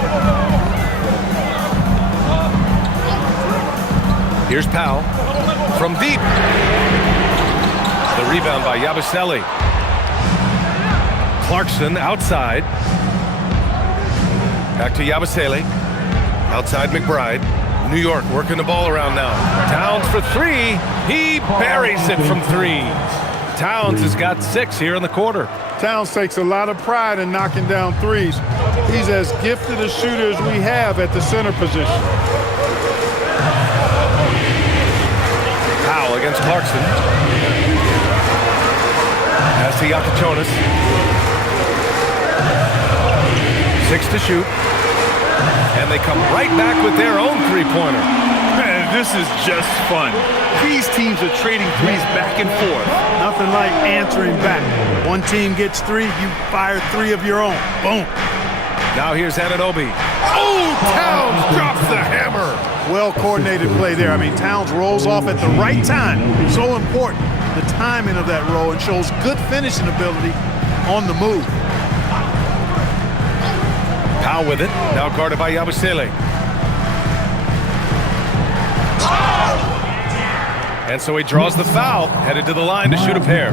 Here's Powell from deep. The rebound by Yabusele. Clarkson outside. Back to Yabusele. Outside McBride. New York working the ball around now. Towns for three. He buries it from three. Towns has got 6 here in the quarter. Towns takes a lot of pride in knocking down threes. He's as gifted a shooter as we have at the center position. Powell against Clarkson. Pass to Yakachonis. 6 to shoot. And they come right back with their own three-pointer. Man, this is just fun. These teams are trading threes back and forth. Nothing like answering back. One team gets 3, you fire 3 of your own. Boom. Now here's Anunoby. Oh, Towns drops the hammer. Well-coordinated play there. I mean, Towns rolls off at the right time. So important, the timing of that roll, and shows good finishing ability on the move. Powell with it. Now guarded by Yabusele. And so he draws the foul, headed to the line to shoot a pair.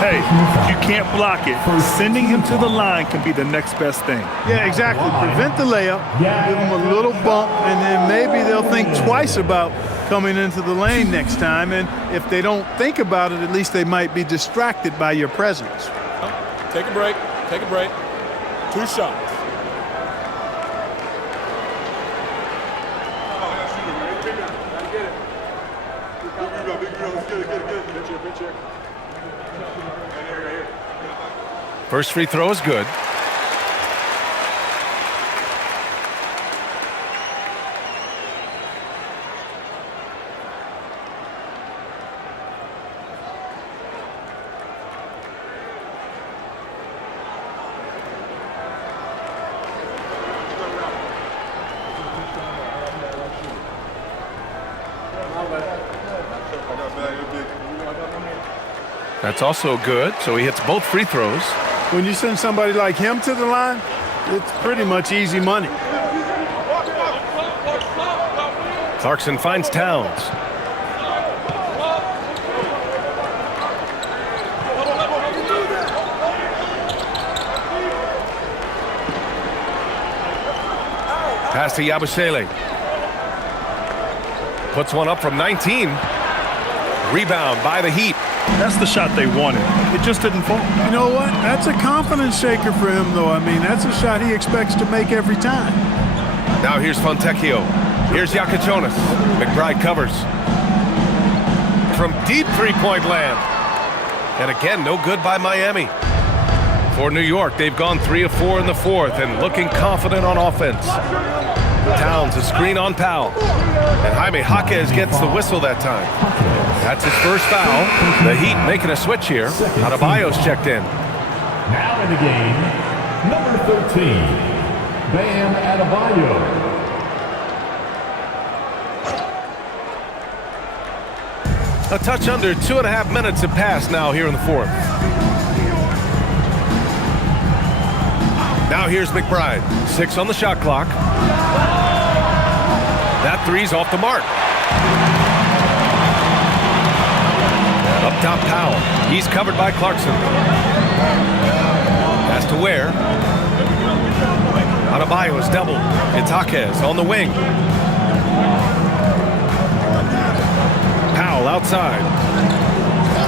Hey, if you can't block it, sending him to the line can be the next best thing. Yeah, exactly. Prevent the layup, give them a little bump, and then maybe they'll think twice about coming into the lane next time. And if they don't think about it, at least they might be distracted by your presence. Take a break. Take a break. 2 shots. First free throw is good. That's also good, so he hits both free throws. When you send somebody like him to the line, it's pretty much easy money. Clarkson finds Towns. Pass to Yabusele. Puts one up from 19. Rebound by the Heat. That's the shot they wanted. It just didn't fall. You know what? That's a confidence shaker for him, though. I mean, that's a shot he expects to make every time. Now here's Fontecchio. Here's Yakachonis. McBride covers. From deep three-point land. And again, no good by Miami. For New York, they've gone 3 of 4 in the fourth and looking confident on offense. Towns, a screen on Powell. And Jaime Jaquez gets the whistle that time. That's his first foul. The Heat making a switch here. Adebayo's checked in. Now in the game, number 13, Bam Adebayo. A touch under 2.5 minutes have passed now here in the fourth. Now here's McBride. 6 on the shot clock. That three's off the mark. Up top, Powell. He's covered by Clarkson. Pass to Ware. Adebayo is doubled. It's Jaquez on the wing. Powell outside.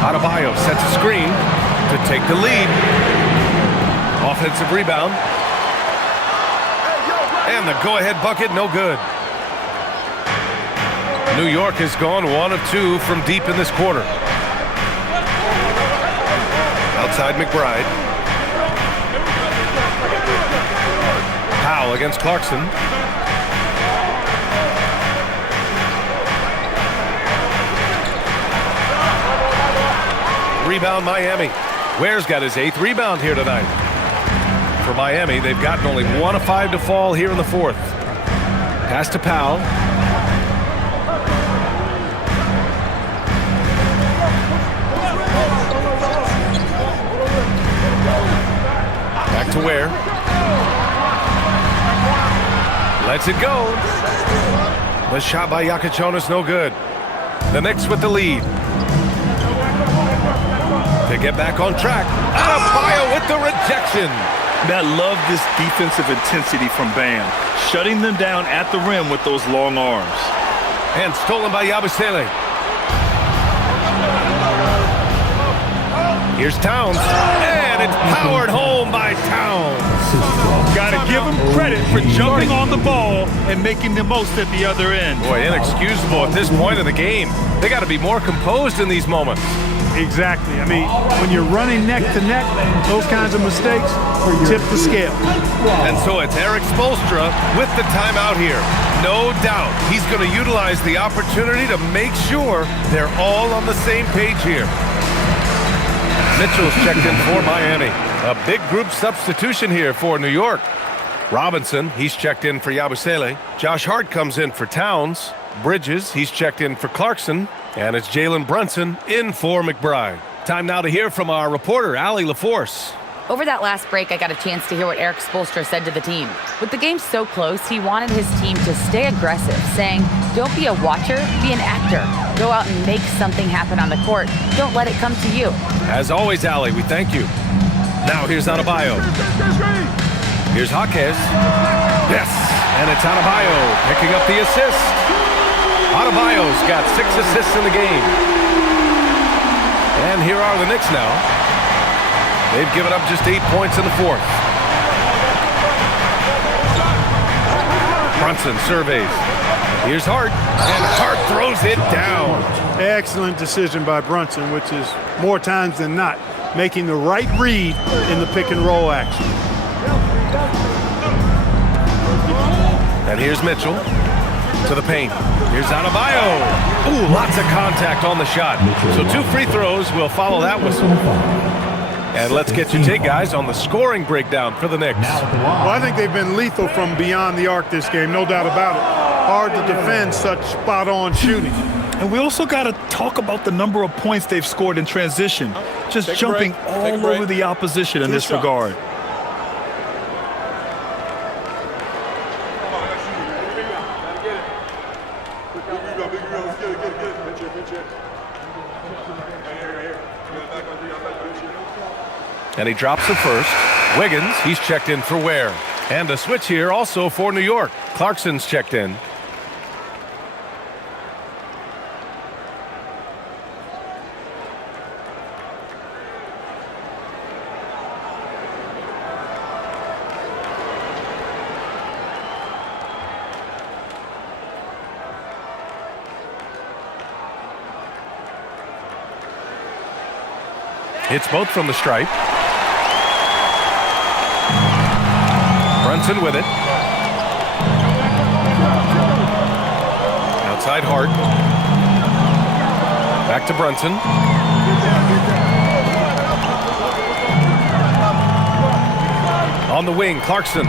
Adebayo sets a screen to take the lead. Offensive rebound. And the go-ahead bucket, no good. New York has gone 1 of 2 from deep in this quarter. Outside McBride. Powell against Clarkson. Rebound Miami. Ware's got his 8th rebound here tonight. For Miami, they've gotten only 1 of 5 to fall here in the fourth. Pass to Powell. Back to Ware. Lets it go. The shot by Iaquiconis, no good. The Knicks with the lead. To get back on track. Adebayo with the rejection. I love this defensive intensity from Bam, shutting them down at the rim with those long arms. And stolen by Yabusele. Here's Towns. And it's powered home by Towns. Got to give him credit for jumping on the ball and making the most at the other end. Boy, inexcusable at this point of the game. They got to be more composed in these moments. Exactly. I mean, when you're running neck to neck, those kinds of mistakes tip the scale. And so it's Eric Spoelstra with the timeout here. No doubt he's going to utilize the opportunity to make sure they're all on the same page here. Mitchell's checked in for Miami. A big group substitution here for New York. Robinson, he's checked in for Yabusele. Josh Hart comes in for Towns. Bridges, he's checked in for Clarkson. And it's Jalen Brunson in for McBride. Time now to hear from our reporter, Allie LaForce. Over that last break, I got a chance to hear what Eric Spoelstra said to the team. With the game so close, he wanted his team to stay aggressive, saying, don't be a watcher, be an actor. Go out and make something happen on the court. Don't let it come to you. As always, Allie, we thank you. Now here's Adebayo. Here's Jaquez. Yes, and it's Adebayo picking up the assist. Adebayo's got 6 assists in the game. And here are the Knicks now. They've given up just 8 points in the fourth. Brunson surveys. Here's Hart, and Hart throws it down. Excellent decision by Brunson, which is more times than not making the right read in the pick and roll action. And here's Mitchell to the paint. Here's Adebayo. Ooh, lots of contact on the shot. So 2 free throws will follow that whistle. And let's get your take, guys, on the scoring breakdown for the Knicks. Well, I think they've been lethal from beyond the arc this game, no doubt about it. Hard to defend such spot-on shooting. And we also got to talk about the number of points they've scored in transition, just jumping all over the opposition in this regard. And he drops the first. Wiggins, he's checked in for Ware. And a switch here also for New York. Clarkson's checked in. Hits both from the stripe. Brunson with it. Outside Hart. Back to Brunson. On the wing, Clarkson.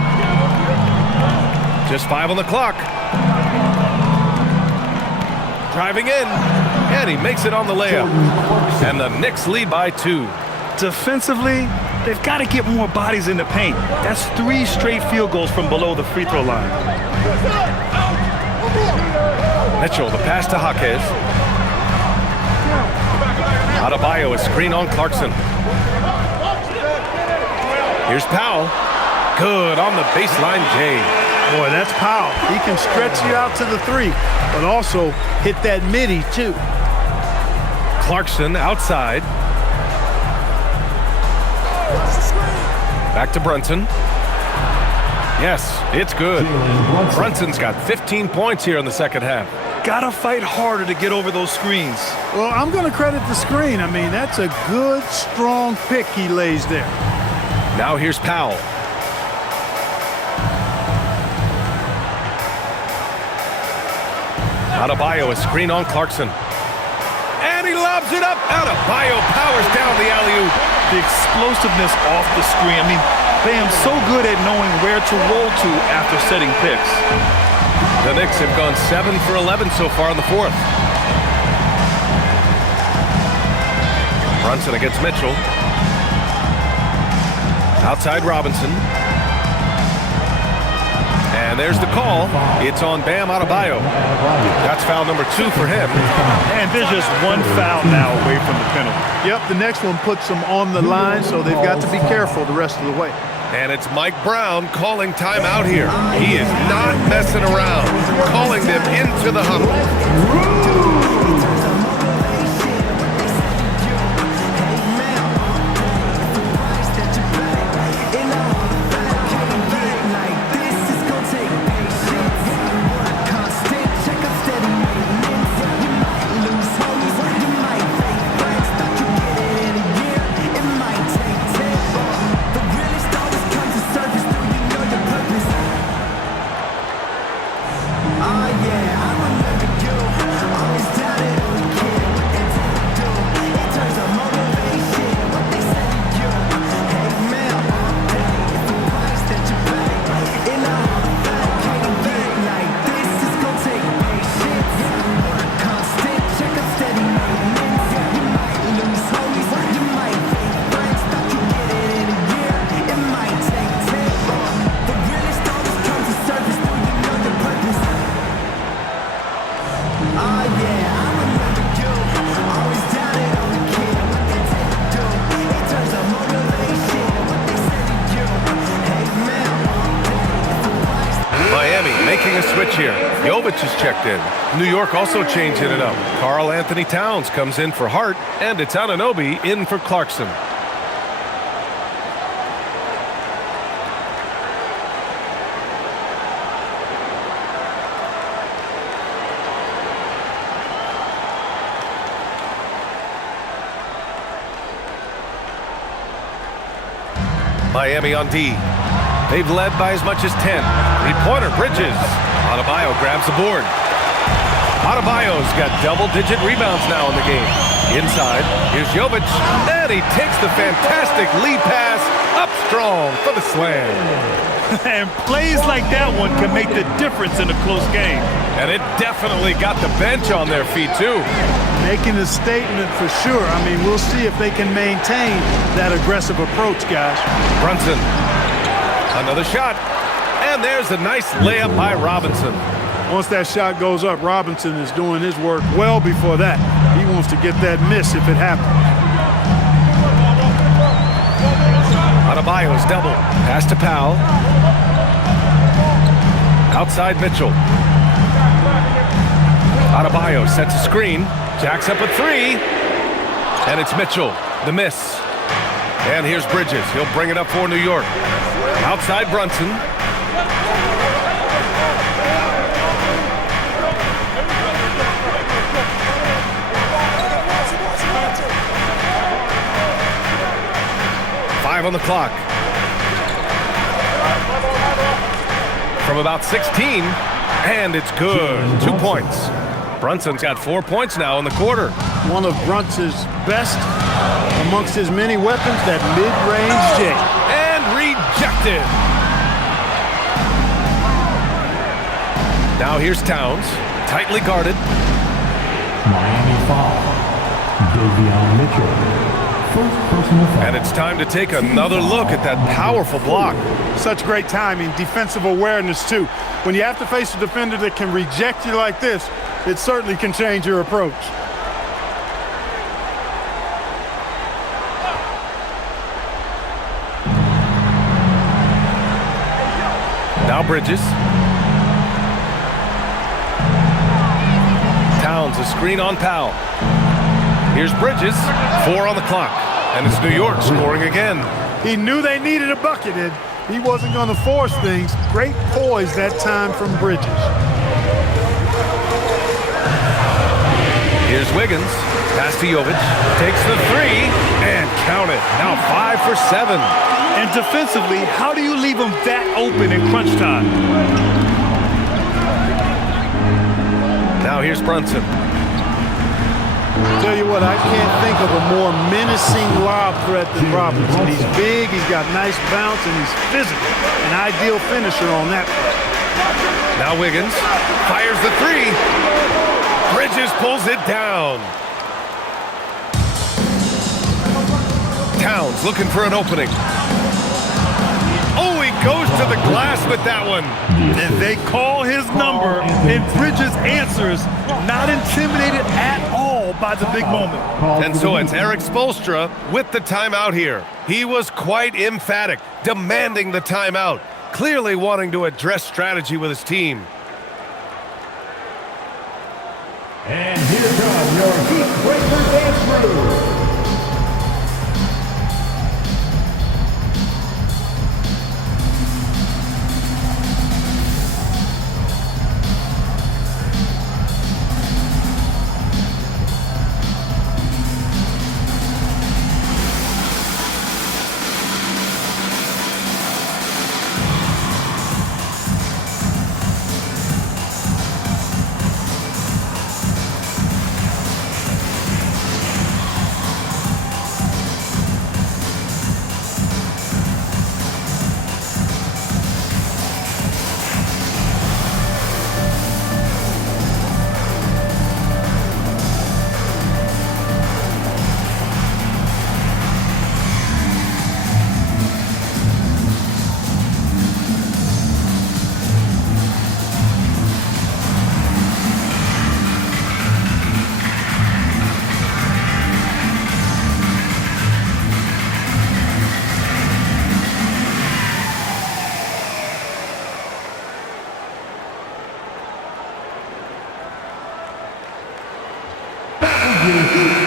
Just 5 on the clock. Driving in. And he makes it on the layup. And the Knicks lead by 2. Defensively, they've got to get more bodies in the paint. That's 3 straight field goals from below the free throw line. Mitchell, the pass to Jaquez. Adebayo, a screen on Clarkson. Here's Powell. Good on the baseline, Jay. Boy, that's Powell. He can stretch you out to the 3, but also hit that midi, too. Clarkson outside. Back to Brunson. Yes, it's good. Brunson's got 15 points here in the second half. Gotta fight harder to get over those screens. Well, I'm going to credit the screen. I mean, that's a good, strong pick he lays there. Now here's Powell. Adebayo, a screen on Clarkson. And he lobs it up. Adebayo powers down the alley-oop. The explosiveness off the screen. I mean, Bam's so good at knowing where to roll to after setting picks. The Knicks have gone 7 for 11 so far in the fourth. Brunson against Mitchell. Outside Robinson. And there's the call. It's on Bam Adebayo. That's foul number 2 for him. And there's just one foul now away from the penalty. Yep, the next one puts them on the line, so they've got to be careful the rest of the way. And it's Mike Brown calling timeout here. He is not messing around, calling them into the huddle. Here. Jovic is checked in. New York also changing it up. Karl Anthony Towns comes in for Hart, and it's Anunoby in for Clarkson. Miami on D. They've led by as much as 10. Three-pointer, Bridges. Adebayo grabs the board. Adebayo's got double-digit rebounds now in the game. Inside, here's Jovic, and he takes the fantastic lead pass up strong for the slam. And plays like that one can make the difference in a close game. And it definitely got the bench on their feet, too. Making a statement for sure. I mean, we'll see if they can maintain that aggressive approach, guys. Brunson, another shot. And there's a nice layup by Robinson. Once that shot goes up, Robinson is doing his work well before that. He wants to get that miss if it happens. Adebayo's double. Pass to Powell. Outside Mitchell. Adebayo sets a screen. Jacks up a 3. And it's Mitchell. The miss. And here's Bridges. He'll bring it up for New York. Outside Brunson. On the clock. From about 16, and it's good. 2 points. Brunson's got 4 points now in the quarter. One of Brunson's best amongst his many weapons, that mid-range J. And rejected. Now here's Towns, tightly guarded. Miami foul. Davion Mitchell. And it's time to take another look at that powerful block. Such great timing, defensive awareness too. When you have to face a defender that can reject you like this, it certainly can change your approach. Now Bridges. Towns, a screen on Powell. Here's Bridges, 4 on the clock, and it's New York scoring again. He knew they needed a bucket, and he wasn't going to force things. Great poise that time from Bridges. Here's Wiggins, pass to Jovic, takes the 3, and count it. Now 5 for 7. And defensively, how do you leave them that open in crunch time? Now here's Brunson. Tell you what, I can't think of a more menacing lob threat than Robinson. He's big, he's got nice bounce, and he's physical. An ideal finisher on that play. Now Wiggins fires the 3. Bridges pulls it down. Towns looking for an opening. with that one. And they call his number, and Bridges answers, not intimidated at all by the big moment. And so it's Erik Spoelstra with the timeout here. He was quite emphatic, demanding the timeout, clearly wanting to address strategy with his team. And here come your Heat Breaker dance crew.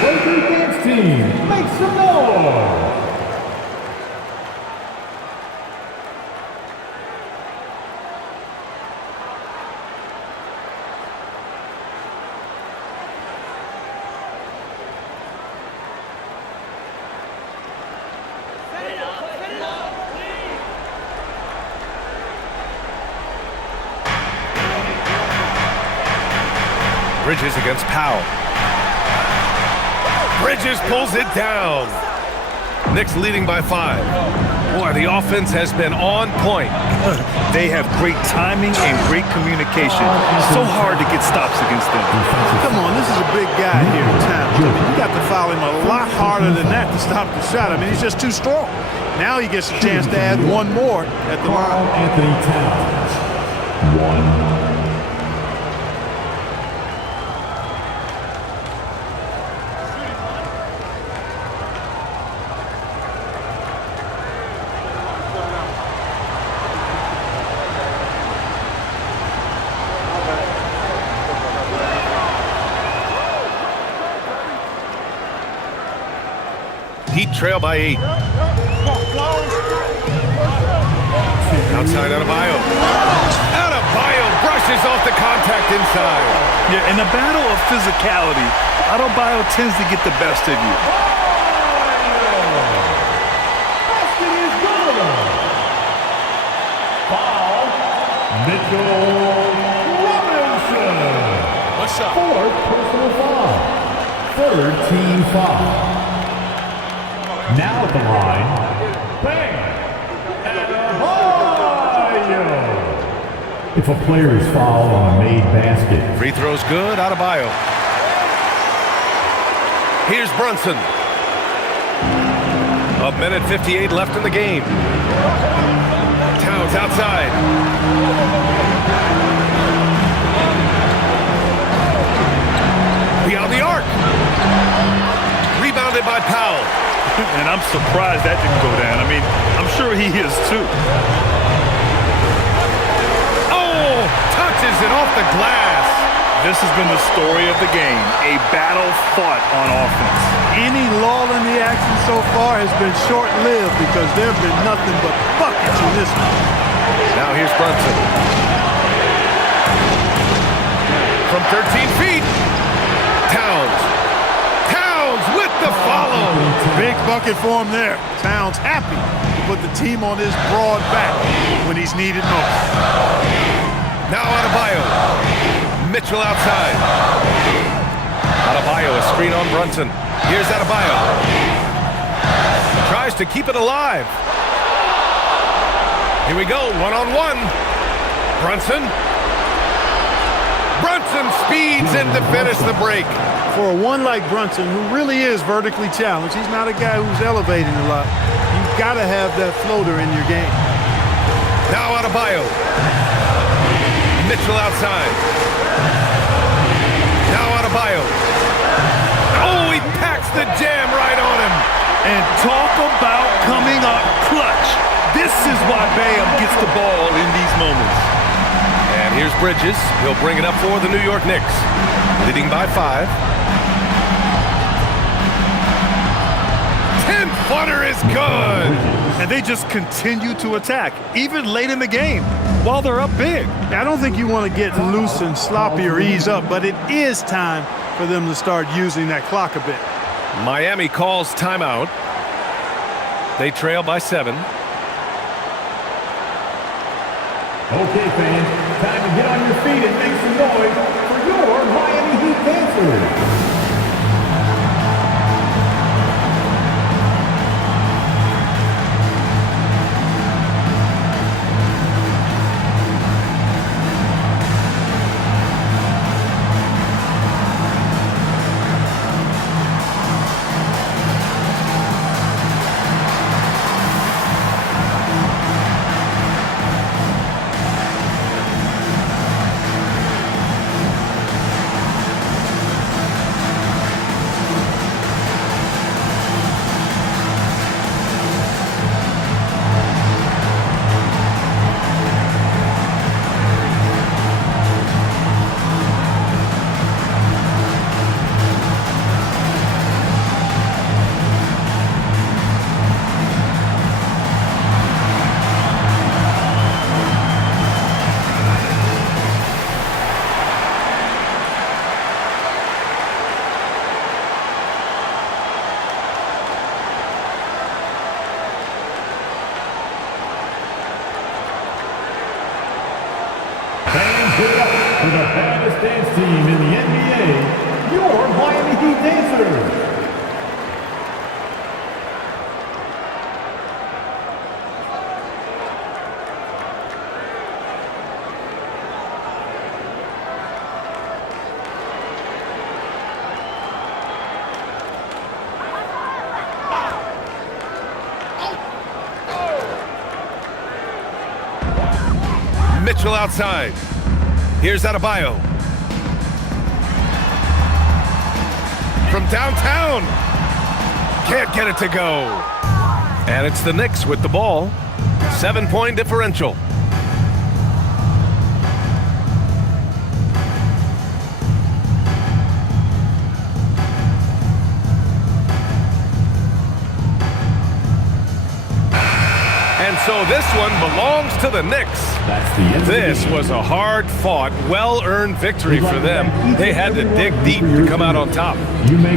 Breaker dance team, make some noise! Bridges against Powell. Bridges pulls it down. Knicks leading by 5. Boy, the offense has been on point. They have great timing and great communication. So hard to get stops against them. Come on, this is a big guy here in town. I mean, you got to foul him a lot harder than that to stop the shot. I mean, he's just too strong. Now he gets a chance to add one more at the line. Anthony Towns, 1. Heat trail by 8. Outside Adebayo. Adebayo brushes off the contact inside. Yeah, in a battle of physicality, Adebayo tends to get the best of you. Foul, Mitchell Robinson. One shot. 4th personal foul. 3rd team foul. Now at the line, bang! Adebayo! If a player is fouled on a made basket. Free throw's good, Adebayo. Here's Brunson. 1:58 left in the game. Towns outside. Beyond the arc. Rebounded by Powell. And I'm surprised that didn't go down. I mean, I'm sure he is too. Oh, touches it off the glass. This has been the story of the game, a battle fought on offense. Any lull in the action so far has been short-lived because there have been nothing but buckets in this one. Now here's Brunson. From 13 feet, Towns. Towns with the follow. Big bucket for him there. Towns happy to put the team on his broad back when he's needed most. Now Adebayo. Mitchell outside. Adebayo, a screen on Brunson. Here's Adebayo. Tries to keep it alive. Here we go, one-on-one. Brunson. Brunson speeds in to finish the break. For a one like Brunson, who really is vertically challenged, he's not a guy who's elevating a lot. You've got to have that floater in your game. Now Adebayo. Mitchell outside. Now Adebayo. Oh, he packs the jam right on him. And talk about coming up clutch. This is why Bam gets the ball in these moments. And here's Bridges. He'll bring it up for the New York Knicks. Leading by 5. 10-footer is good. And they just continue to attack, even late in the game, while they're up big. I don't think you want to get loose and sloppy or ease up, but it is time for them to start using that clock a bit. Miami calls timeout. They trail by 7. Okay, fans, time to get on your feet and make some noise for your Miami Heat dancers. For the baddest dance team in the NBA, your Miami Heat dancers. Mitchell outside. Here's Adebayo. From downtown. Can't get it to go. And it's the Knicks with the ball. 7-point differential. And so this one belongs to the Knicks. That's the end. This was a hard-fought, well-earned victory for them. They had to dig deep to come out on top.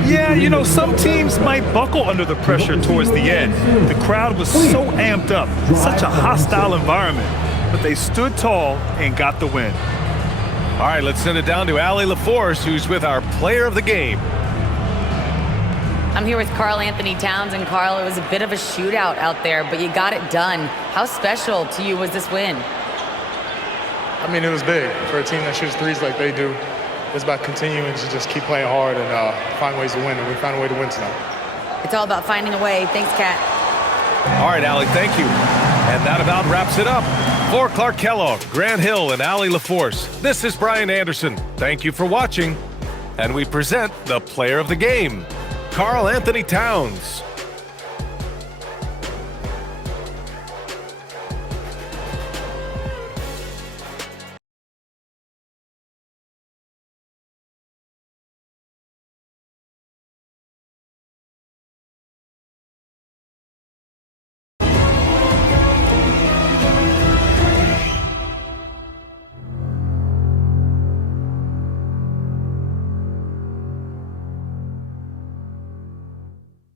Yeah, you know, some teams might buckle under the pressure towards the end. The crowd was so amped up, such a hostile environment. But they stood tall and got the win. All right, let's send it down to Allie LaForce, who's with our player of the game. I'm here with Karl Anthony Towns, and Karl, it was a bit of a shootout out there, but you got it done. How special to you was this win? I mean, it was big for a team that shoots threes like they do. It's about continuing to just keep playing hard and find ways to win, and we found a way to win tonight. It's all about finding a way. Thanks, Kat. All right, Allie, thank you. And that about wraps it up. For Clark Kellogg, Grant Hill, and Allie LaForce, this is Brian Anderson. Thank you for watching. And we present the player of the game, Karl Anthony Towns.